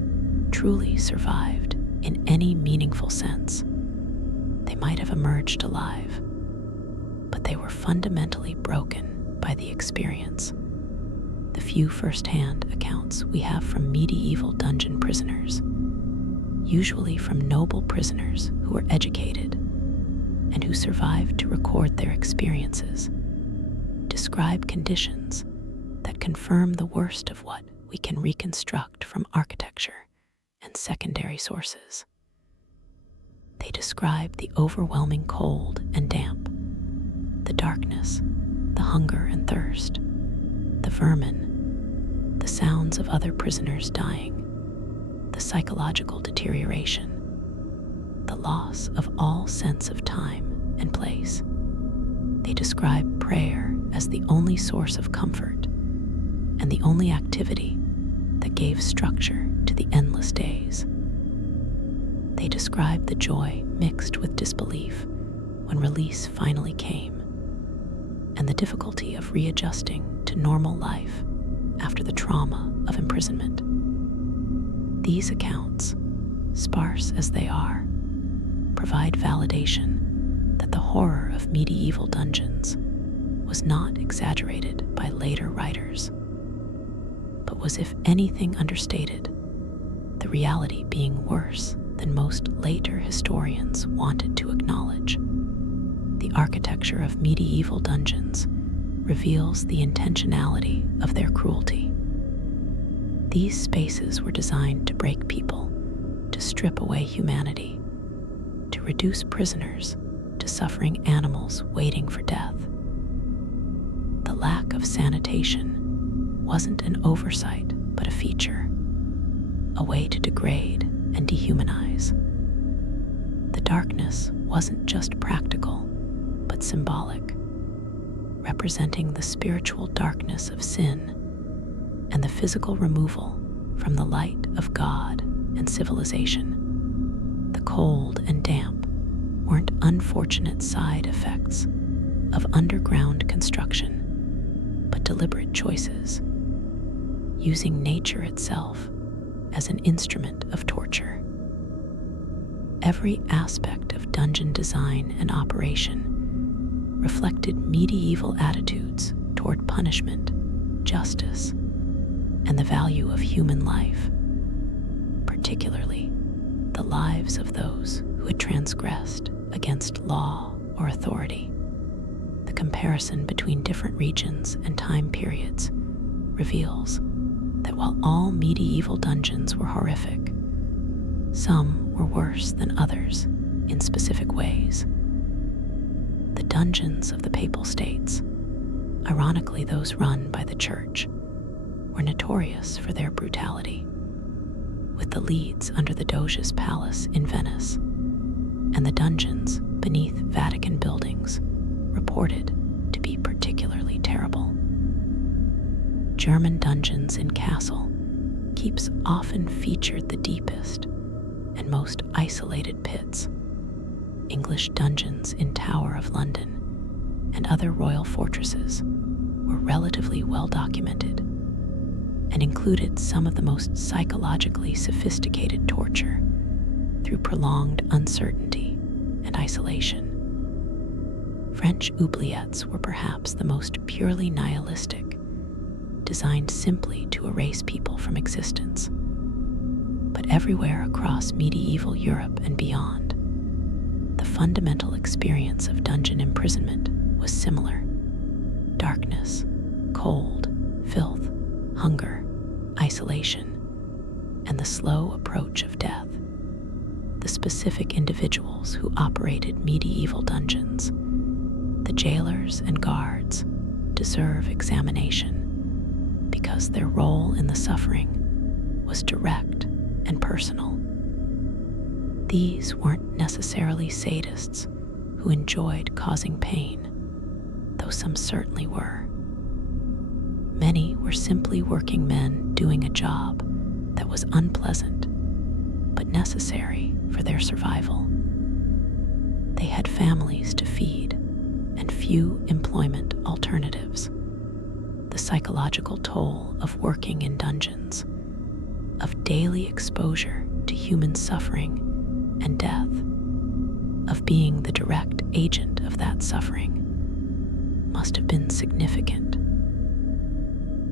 truly survived in any meaningful sense. They might have emerged alive, but they were fundamentally broken by the experience. The few first-hand accounts we have from medieval dungeon prisoners, usually from noble prisoners who were educated, and who survived to record their experiences, describe conditions that confirm the worst of what we can reconstruct from architecture and secondary sources. They describe the overwhelming cold and damp, the darkness, the hunger and thirst, the vermin, the sounds of other prisoners dying, the psychological deterioration, the loss of all sense of time and place. They describe prayer as the only source of comfort and the only activity that gave structure to the endless days. They describe the joy mixed with disbelief when release finally came, and the difficulty of readjusting to normal life after the trauma of imprisonment. These accounts, sparse as they are, provide validation that the horror of medieval dungeons was not exaggerated by later writers, but was, if anything, understated, the reality being worse than most later historians wanted to acknowledge. The architecture of medieval dungeons reveals the intentionality of their cruelty. These spaces were designed to break people, to strip away humanity, to reduce prisoners to suffering animals waiting for death. The lack of sanitation wasn't an oversight, but a feature, a way to degrade and dehumanize. The darkness wasn't just practical, but symbolic, representing the spiritual darkness of sin and the physical removal from the light of God and civilization. The cold and damp weren't unfortunate side effects of underground construction, but deliberate choices, using nature itself as an instrument of torture. Every aspect of dungeon design and operation reflected medieval attitudes toward punishment, justice, and the value of human life, particularly the lives of those who had transgressed against law or authority. The comparison between different regions and time periods reveals that while all medieval dungeons were horrific, some were worse than others in specific ways. The dungeons of the Papal States, ironically those run by the Church, were notorious for their brutality, with the Leads under the Doge's palace in Venice and the dungeons beneath Vatican buildings reported to be particularly terrible. German dungeons in Castle keeps often featured the deepest and most isolated pits. English dungeons in Tower of London and other royal fortresses were relatively well documented and included some of the most psychologically sophisticated torture through prolonged uncertainty and isolation. French oubliettes were perhaps the most purely nihilistic, designed simply to erase people from existence. But everywhere across medieval Europe and beyond, the fundamental experience of dungeon imprisonment was similar. Darkness, cold, filth, hunger, isolation, and the slow approach of death. The specific individuals who operated medieval dungeons, the jailers and guards, deserve examination because their role in the suffering was direct and personal. These weren't necessarily sadists who enjoyed causing pain, though some certainly were. Many were simply working men doing a job that was unpleasant, but necessary for their survival. They had families to feed and few employment alternatives. The psychological toll of working in dungeons, of daily exposure to human suffering and death, of being the direct agent of that suffering, must have been significant.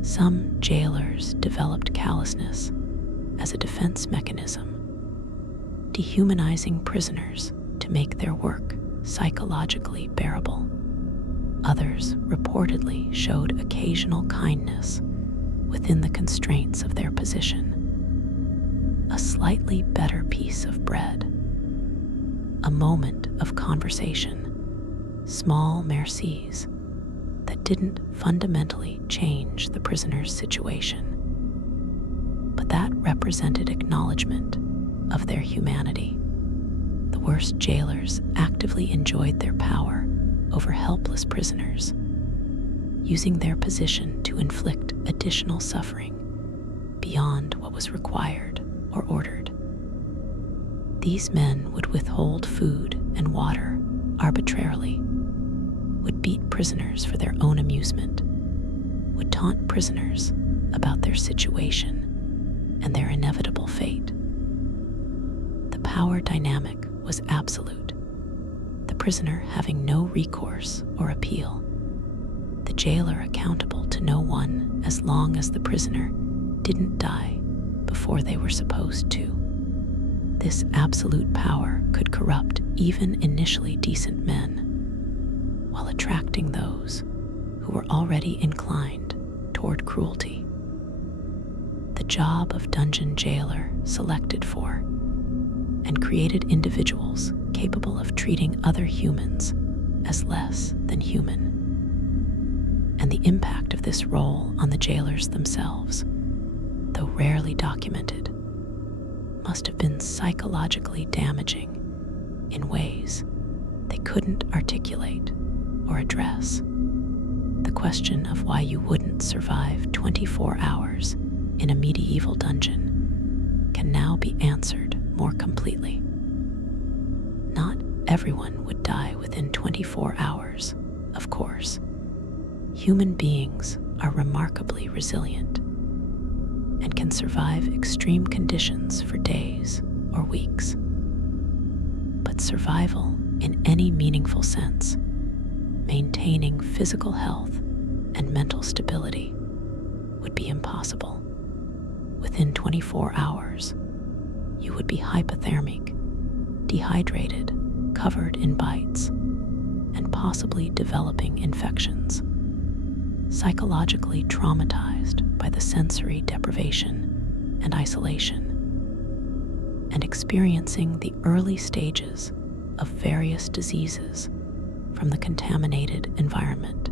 Some jailers developed callousness as a defense mechanism, dehumanizing prisoners to make their work psychologically bearable. Others reportedly showed occasional kindness within the constraints of their position. A slightly better piece of bread, a moment of conversation, small mercies that didn't fundamentally change the prisoner's situation, but that represented acknowledgement of their humanity. The worst jailers actively enjoyed their power over helpless prisoners, using their position to inflict additional suffering beyond what was required or ordered. These men would withhold food and water arbitrarily, would beat prisoners for their own amusement, would taunt prisoners about their situation and their inevitable fate. The power dynamic was absolute, the prisoner having no recourse or appeal, the jailer accountable to no one as long as the prisoner didn't die before they were supposed to. This absolute power could corrupt even initially decent men, while attracting those who were already inclined toward cruelty. The job of dungeon jailer selected for and created individuals capable of treating other humans as less than human. And the impact of this role on the jailers themselves, though rarely documented, must have been psychologically damaging in ways they couldn't articulate or address. The question of why you wouldn't survive 24 hours in a medieval dungeon can now be answered more completely. Not everyone would die within 24 hours, of course. Human beings are remarkably resilient and can survive extreme conditions for days or weeks. But survival in any meaningful sense, maintaining physical health and mental stability, would be impossible. Within 24 hours, you would be hypothermic, dehydrated, covered in bites, and possibly developing infections, psychologically traumatized by the sensory deprivation and isolation, and experiencing the early stages of various diseases from the contaminated environment.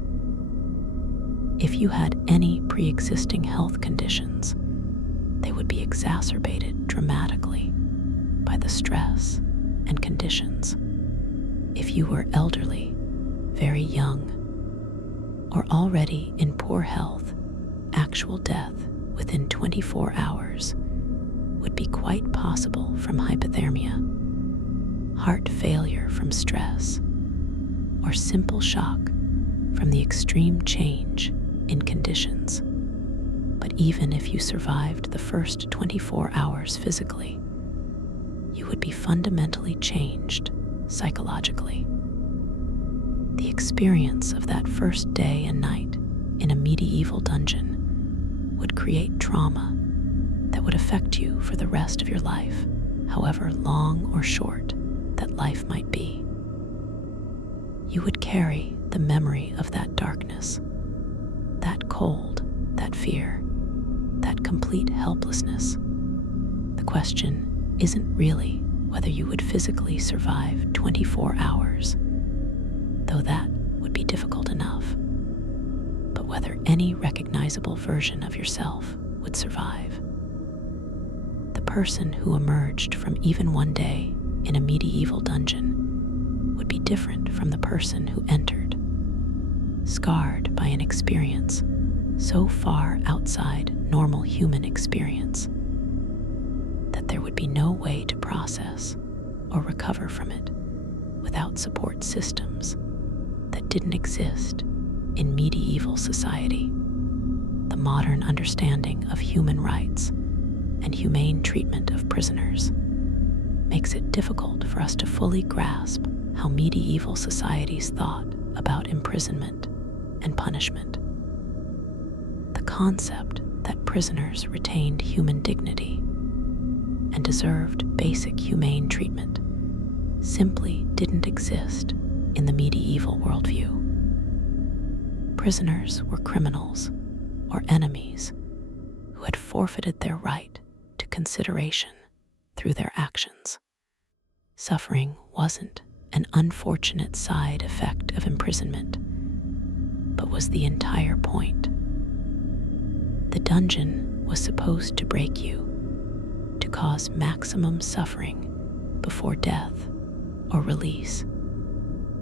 If you had any pre-existing health conditions, they would be exacerbated dramatically by the stress and conditions. If you were elderly, very young, or already in poor health, actual death within 24 hours would be quite possible from hypothermia, heart failure from stress, or simple shock from the extreme change in conditions. But even if you survived the first 24 hours physically, you would be fundamentally changed psychologically. The experience of that first day and night in a medieval dungeon would create trauma that would affect you for the rest of your life, however long or short that life might be. You would carry the memory of that darkness, that cold, that fear, that complete helplessness. The question isn't really whether you would physically survive 24 hours, though that would be difficult enough, but whether any recognizable version of yourself would survive. The person who emerged from even one day in a medieval dungeon would be different from the person who entered, scarred by an experience so far outside normal human experience that there would be no way to process or recover from it without support systems that didn't exist in medieval society. The modern understanding of human rights and humane treatment of prisoners makes it difficult for us to fully grasp how medieval societies thought about imprisonment and punishment. The concept that prisoners retained human dignity and deserved basic humane treatment simply didn't exist in the medieval worldview. Prisoners were criminals or enemies who had forfeited their right to consideration through their actions. Suffering wasn't an unfortunate side effect of imprisonment, but was the entire point. The dungeon was supposed to break you, to cause maximum suffering before death or release,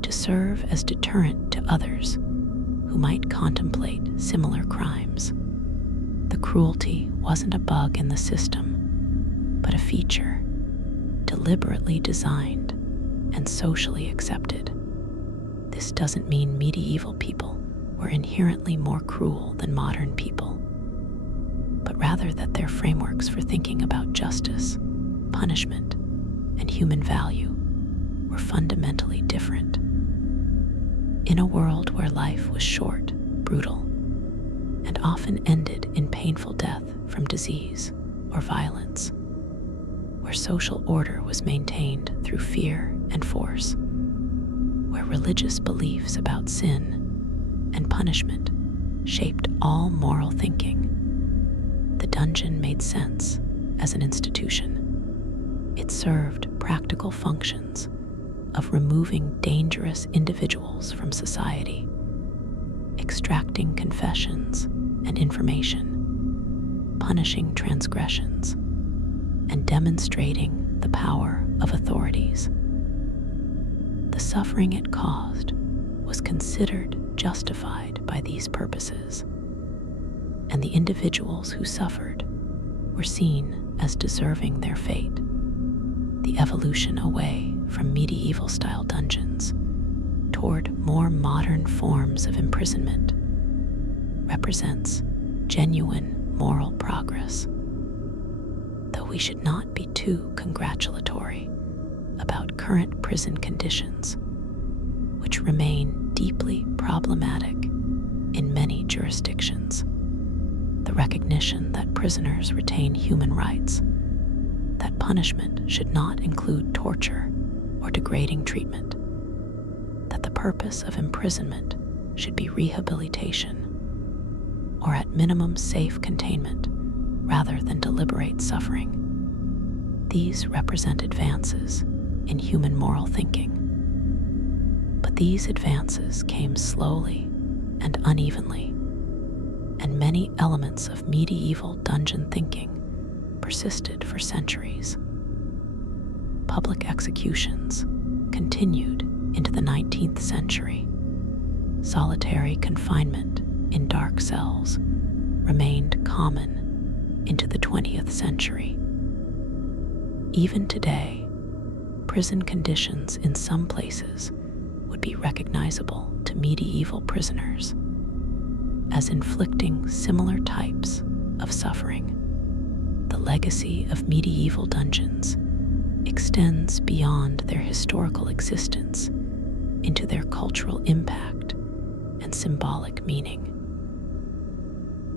to serve as deterrent to others who might contemplate similar crimes. The cruelty wasn't a bug in the system, but a feature deliberately designed and socially accepted. This doesn't mean medieval people were inherently more cruel than modern people, but rather that their frameworks for thinking about justice, punishment, and human value were fundamentally different. In a world where life was short, brutal, and often ended in painful death from disease or violence, where social order was maintained through fear and force, where religious beliefs about sin and punishment shaped all moral thinking, the dungeon made sense as an institution. It served practical functions of removing dangerous individuals from society, extracting confessions and information, punishing transgressions, and demonstrating the power of authorities. The suffering it caused was considered justified by these purposes, and the individuals who suffered were seen as deserving their fate. The evolution away from medieval-style dungeons toward more modern forms of imprisonment represents genuine moral progress, though we should not be too congratulatory about current prison conditions, which remain deeply problematic in many jurisdictions. The recognition that prisoners retain human rights, that punishment should not include torture or degrading treatment, that the purpose of imprisonment should be rehabilitation, or at minimum safe containment rather than deliberate suffering. These represent advances in human moral thinking. But these advances came slowly and unevenly, and many elements of medieval dungeon thinking persisted for centuries. Public executions continued into the 19th century. Solitary confinement in dark cells remained common into the 20th century. Even today, prison conditions in some places would be recognizable to medieval prisoners as inflicting similar types of suffering. The legacy of medieval dungeons extends beyond their historical existence into their cultural impact and symbolic meaning.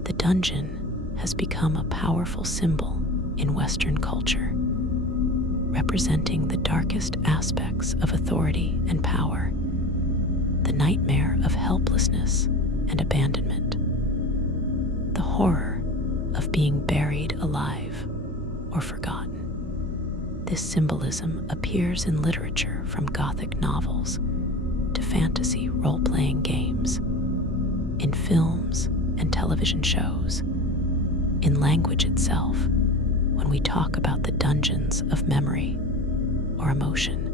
The dungeon has become a powerful symbol in Western culture, representing the darkest aspects of authority and power, the nightmare of helplessness and abandonment, the horror of being buried alive or forgotten. This symbolism appears in literature from Gothic novels to fantasy role-playing games, in films and television shows, in language itself when we talk about the dungeons of memory or emotion.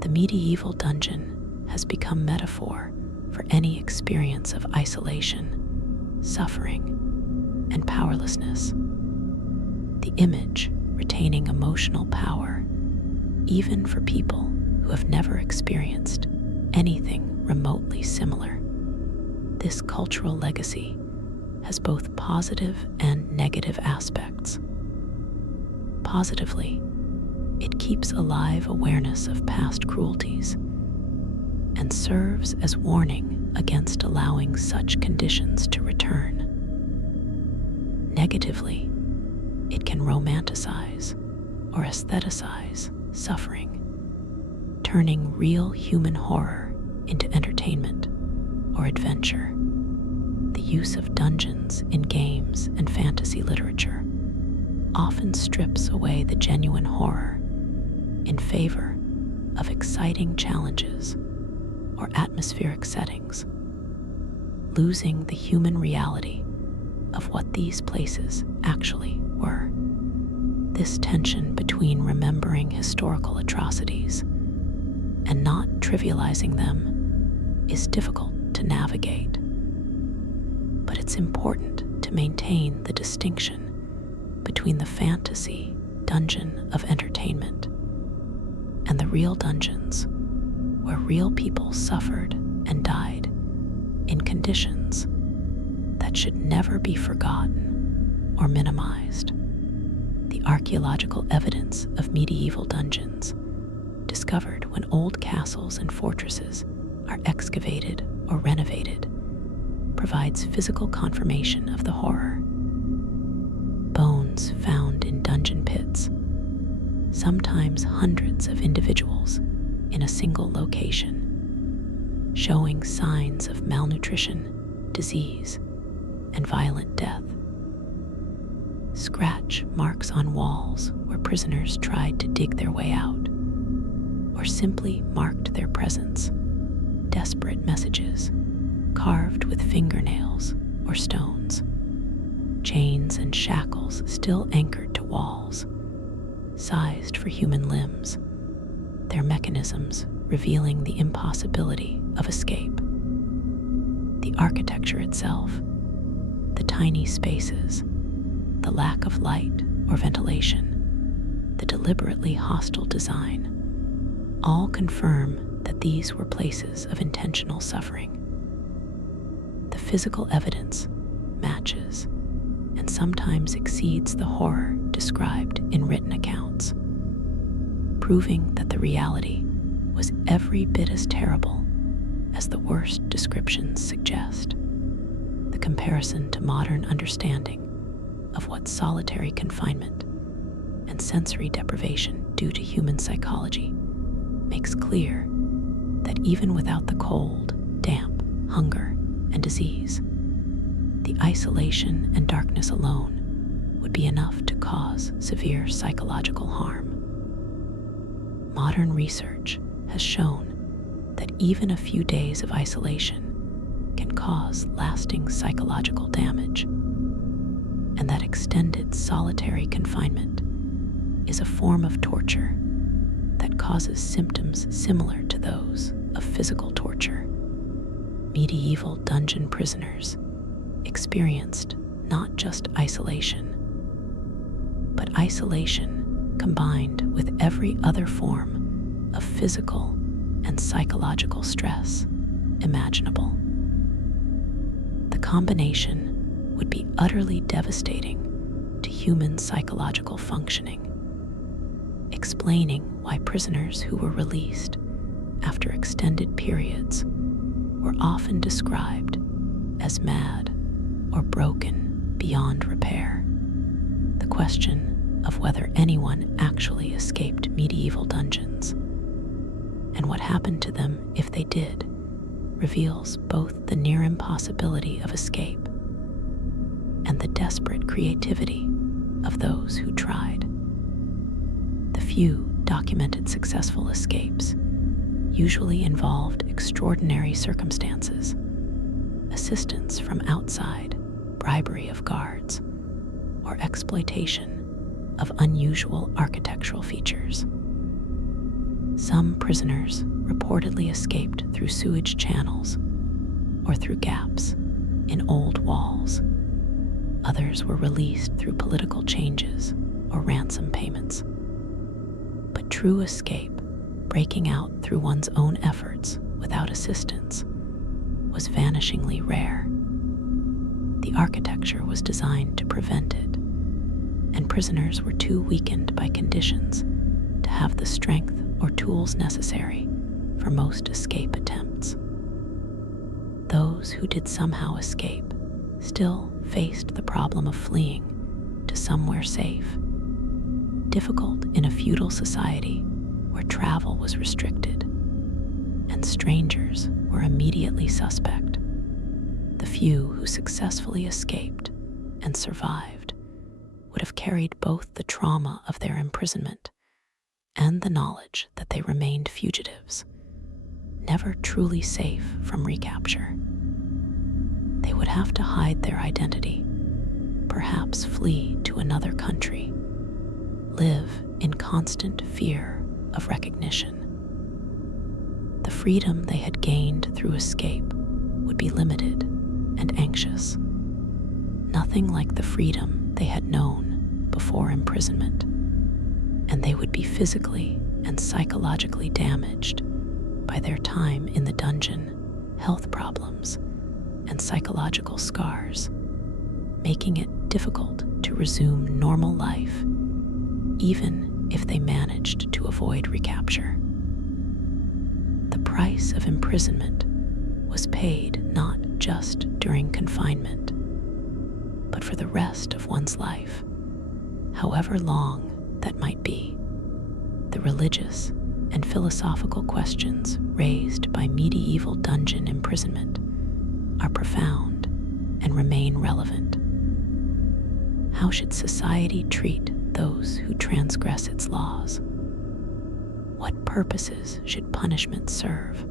The medieval dungeon has become metaphor for any experience of isolation, suffering, and powerlessness. The image retaining emotional power, even for people who have never experienced anything remotely similar. This cultural legacy has both positive and negative aspects. Positively, it keeps alive awareness of past cruelties and serves as warning against allowing such conditions to return. Negatively, it can romanticize or aestheticize suffering, turning real human horror into entertainment or adventure. The use of dungeons in games and fantasy literature often strips away the genuine horror in favor of exciting challenges or atmospheric settings, losing the human reality of what these places actually were. This tension between remembering historical atrocities and not trivializing them is difficult to navigate. But it's important to maintain the distinction between the fantasy dungeon of entertainment and the real dungeons where real people suffered and died in conditions that should never be forgotten or minimized. The archaeological evidence of medieval dungeons, discovered when old castles and fortresses are excavated or renovated, provides physical confirmation of the horror. Bones found in dungeon pits, sometimes hundreds of individuals in a single location, showing signs of malnutrition, disease, and violent death. Scratch marks on walls where prisoners tried to dig their way out, or simply marked their presence. Desperate messages carved with fingernails or stones. Chains and shackles still anchored to walls, sized for human limbs, their mechanisms revealing the impossibility of escape. The architecture itself, the tiny spaces, the lack of light or ventilation, the deliberately hostile design, all confirm that these were places of intentional suffering. The physical evidence matches and sometimes exceeds the horror described in written accounts, proving that the reality was every bit as terrible as the worst descriptions suggest. The comparison to modern understanding of what solitary confinement and sensory deprivation do to human psychology makes clear that even without the cold, damp, hunger, and disease, the isolation and darkness alone would be enough to cause severe psychological harm. Modern research has shown that even a few days of isolation can cause lasting psychological damage, and that extended solitary confinement is a form of torture that causes symptoms similar to those of physical torture. Medieval dungeon prisoners experienced not just isolation, but isolation combined with every other form of physical and psychological stress imaginable. The combination would be utterly devastating to human psychological functioning, explaining why prisoners who were released after extended periods were often described as mad or broken beyond repair. The question of whether anyone actually escaped medieval dungeons and what happened to them if they did reveals both the near impossibility of escape and the desperate creativity of those who tried. The few documented successful escapes usually involved extraordinary circumstances, assistance from outside, bribery of guards, or exploitation of unusual architectural features. Some prisoners reportedly escaped through sewage channels or through gaps in old walls. Others were released through political changes or ransom payments. But true escape, breaking out through one's own efforts without assistance, was vanishingly rare. The architecture was designed to prevent it, and prisoners were too weakened by conditions to have the strength or tools necessary for most escape attempts. Those who did somehow escape still faced the problem of fleeing to somewhere safe, difficult in a feudal society where travel was restricted and strangers were immediately suspect. The few who successfully escaped and survived would have carried both the trauma of their imprisonment and the knowledge that they remained fugitives, never truly safe from recapture. They would have to hide their identity, perhaps flee to another country, live in constant fear of recognition. The freedom they had gained through escape would be limited and anxious, nothing like the freedom they had known before imprisonment, and they would be physically and psychologically damaged by their time in the dungeon, health problems, and psychological scars, making it difficult to resume normal life, even if they managed to avoid recapture. The price of imprisonment was paid not just during confinement, but for the rest of one's life, however long that might be. The religious and philosophical questions raised by medieval dungeon imprisonment are profound and remain relevant. How should society treat those who transgress its laws? What purposes should punishment serve?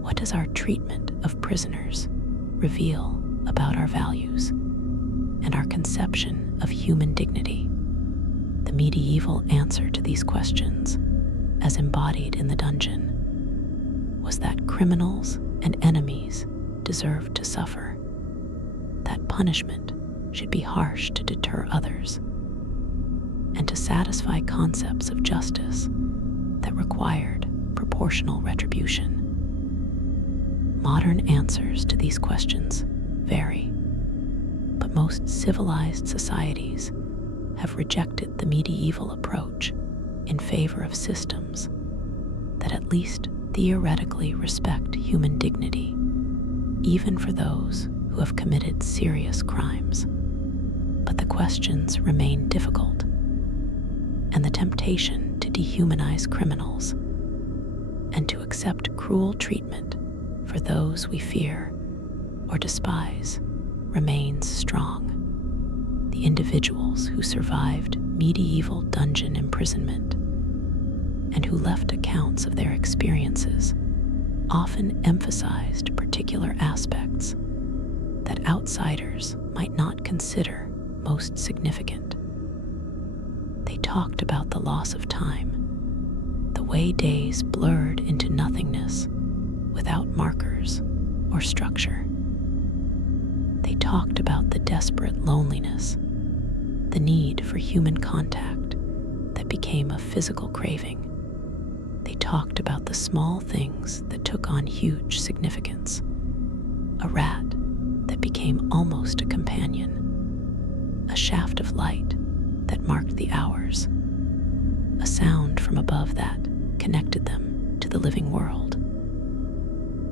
What does our treatment of prisoners reveal about our values and our conception of human dignity? The medieval answer to these questions, as embodied in the dungeon, was that criminals and enemies deserved to suffer, that punishment should be harsh to deter others, and to satisfy concepts of justice that required proportional retribution. Modern answers to these questions vary, but most civilized societies have rejected the medieval approach in favor of systems that at least theoretically respect human dignity, even for those who have committed serious crimes. But the questions remain difficult, and the temptation to dehumanize criminals and to accept cruel treatment for those we fear or despise remains strong. The individuals who survived medieval dungeon imprisonment and who left accounts of their experiences often emphasized particular aspects that outsiders might not consider most significant. They talked about the loss of time, the way days blurred into nothingness without markers or structure. They talked about the desperate loneliness, the need for human contact that became a physical craving. They talked about the small things that took on huge significance. A rat that became almost a companion, a shaft of light that marked the hours, a sound from above that connected them to the living world.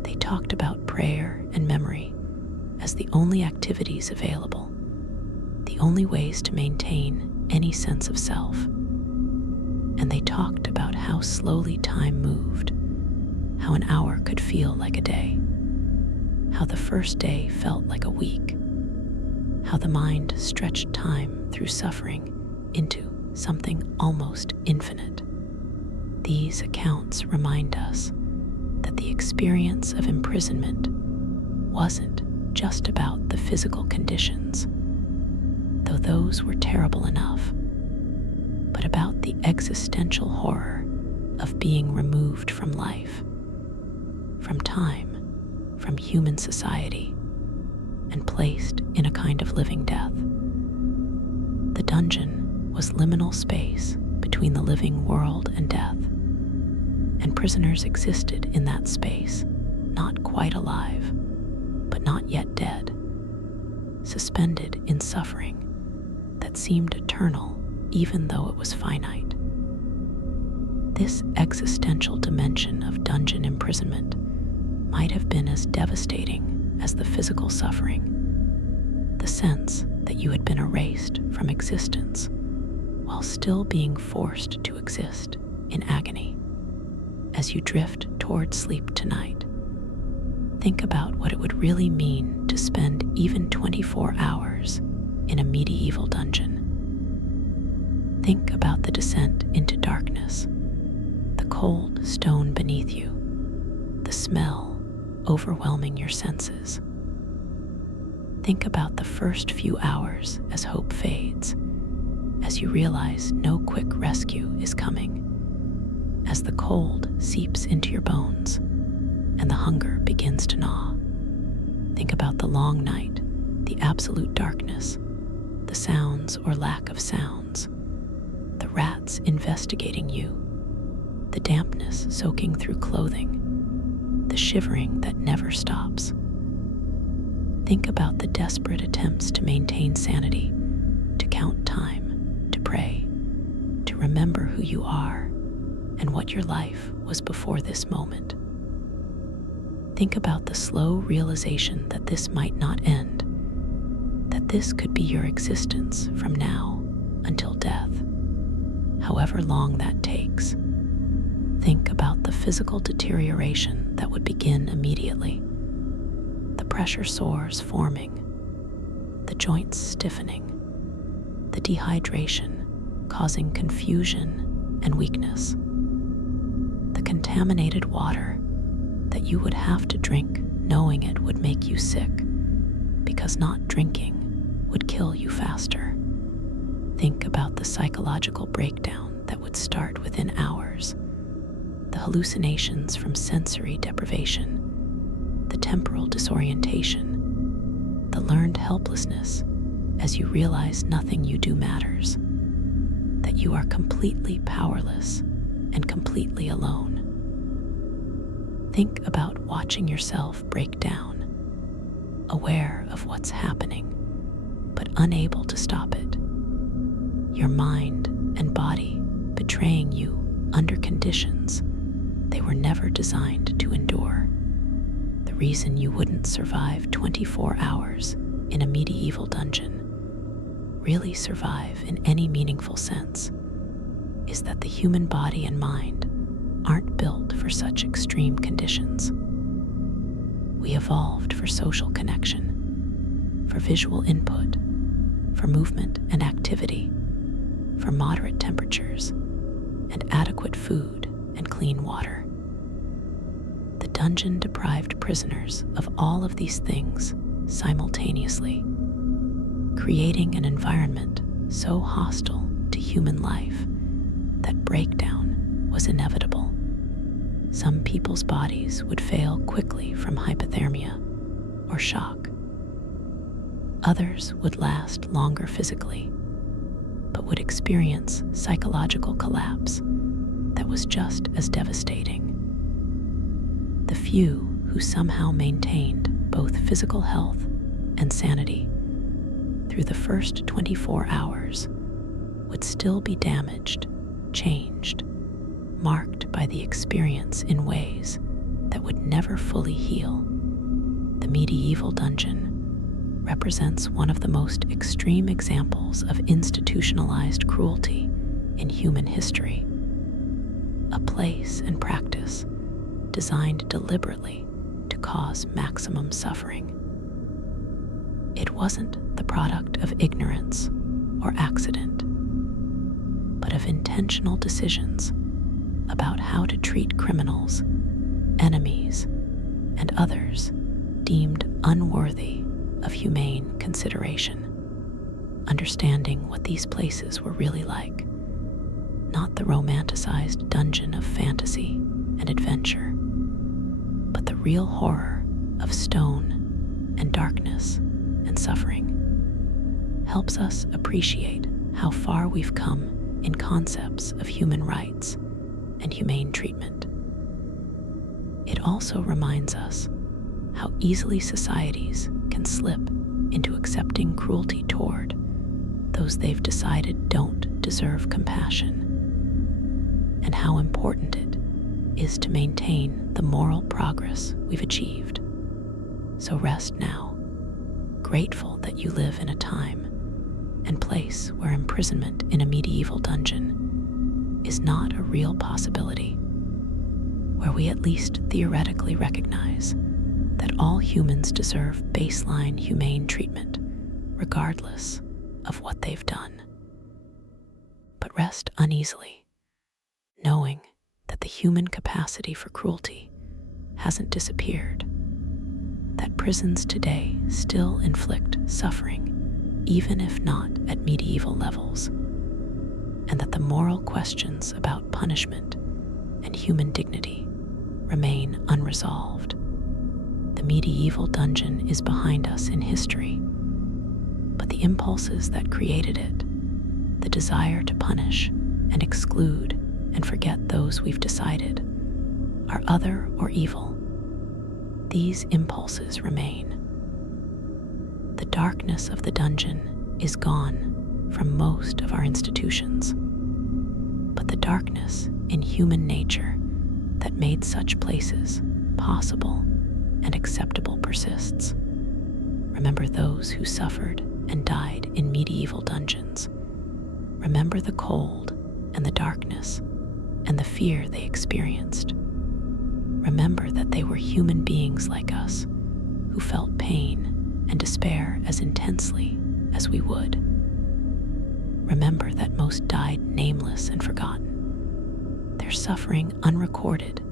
They talked about prayer and memory as the only activities available, the only ways to maintain any sense of self. And they talked about how slowly time moved, how an hour could feel like a day, how the first day felt like a week, how the mind stretched time through suffering into something almost infinite. These accounts remind us that the experience of imprisonment wasn't just about the physical conditions, though those were terrible enough, but about the existential horror of being removed from life, from time, from human society, and placed in a kind of living death. The dungeon was liminal space between the living world and death, and prisoners existed in that space, not quite alive, but not yet dead, suspended in suffering that seemed eternal even though it was finite. This existential dimension of dungeon imprisonment might have been as devastating as the physical suffering, the sense that you had been erased from existence while still being forced to exist in agony. As you drift toward sleep tonight, think about what it would really mean to spend even 24 hours in a medieval dungeon. Think about the descent into darkness, the cold stone beneath you, the smell overwhelming your senses. Think about the first few hours as hope fades, as you realize no quick rescue is coming, as the cold seeps into your bones and the hunger begins to gnaw. Think about the long night, the absolute darkness, the sounds or lack of sounds, the rats investigating you, the dampness soaking through clothing, the shivering that never stops. Think about the desperate attempts to maintain sanity, to count time, to pray, to remember who you are and what your life was before this moment. Think about the slow realization that this might not end, that this could be your existence from now until death, however long that takes. Think about the physical deterioration that would begin immediately, the pressure sores forming, the joints stiffening, the dehydration causing confusion and weakness, the contaminated water that you would have to drink knowing it would make you sick, because not drinking would kill you faster. Think about the psychological breakdown that would start within hours, the hallucinations from sensory deprivation, the temporal disorientation, the learned helplessness as you realize nothing you do matters, that you are completely powerless and completely alone. Think about watching yourself break down, aware of what's happening, but unable to stop it. Your mind and body betraying you under conditions they were never designed to endure. The reason you wouldn't survive 24 hours in a medieval dungeon, really survive in any meaningful sense, is that the human body and mind aren't built for such extreme conditions. We evolved for social connection, for visual input, for movement and activity, for moderate temperatures, and adequate food and clean water. The dungeon deprived prisoners of all of these things simultaneously, creating an environment so hostile to human life that breakdown was inevitable. Some people's bodies would fail quickly from hypothermia or shock. Others would last longer physically, but would experience psychological collapse that was just as devastating. The few who somehow maintained both physical health and sanity through the first 24 hours would still be damaged, changed, marked by the experience in ways that would never fully heal. The medieval dungeon represents one of the most extreme examples of institutionalized cruelty in human history, a place and practice designed deliberately to cause maximum suffering. It wasn't the product of ignorance or accident, but of intentional decisions about how to treat criminals, enemies, and others deemed unworthy of humane consideration. Understanding what these places were really like, not the romanticized dungeon of fantasy and adventure, but the real horror of stone and darkness and suffering, helps us appreciate how far we've come in concepts of human rights and humane treatment. It also reminds us how easily societies can slip into accepting cruelty toward those they've decided don't deserve compassion, and how important it is to maintain the moral progress we've achieved. So rest now, grateful that you live in a time and place where imprisonment in a medieval dungeon is not a real possibility, where we at least theoretically recognize that all humans deserve baseline humane treatment, regardless of what they've done. But rest uneasily, knowing that the human capacity for cruelty hasn't disappeared, that prisons today still inflict suffering, even if not at medieval levels, and that the moral questions about punishment and human dignity remain unresolved. The medieval dungeon is behind us in history, but the impulses that created it, the desire to punish and exclude and forget those we've decided are other or evil, these impulses remain. The darkness of the dungeon is gone from most of our institutions, but the darkness in human nature that made such places possible and acceptable persists. Remember those who suffered and died in medieval dungeons. Remember the cold and the darkness and the fear they experienced. Remember that they were human beings like us who felt pain and despair as intensely as we would. Remember that most died nameless and forgotten, their suffering unrecorded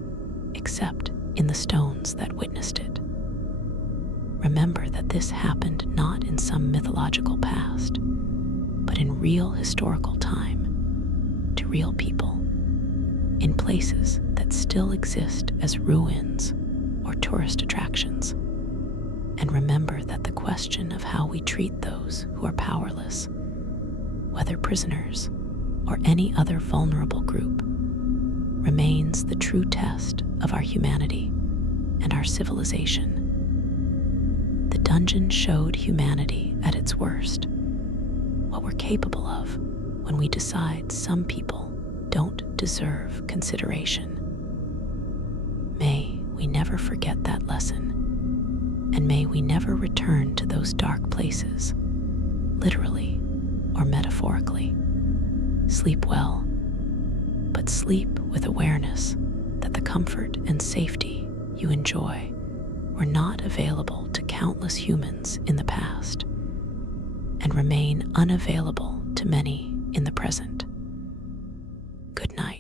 except in the stones that witnessed it. Remember that this happened not in some mythological past, but in real historical time, to real people, in places that still exist as ruins or tourist attractions. And remember that the question of how we treat those who are powerless, whether prisoners or any other vulnerable group, remains the true test of our humanity and our civilization. The dungeon showed humanity at its worst, what we're capable of when we decide some people don't deserve consideration. May we never forget that lesson, and may we never return to those dark places, literally or metaphorically. Sleep well, but sleep with awareness that the comfort and safety you enjoy were not available to countless humans in the past and remain unavailable to many in the present. Good night.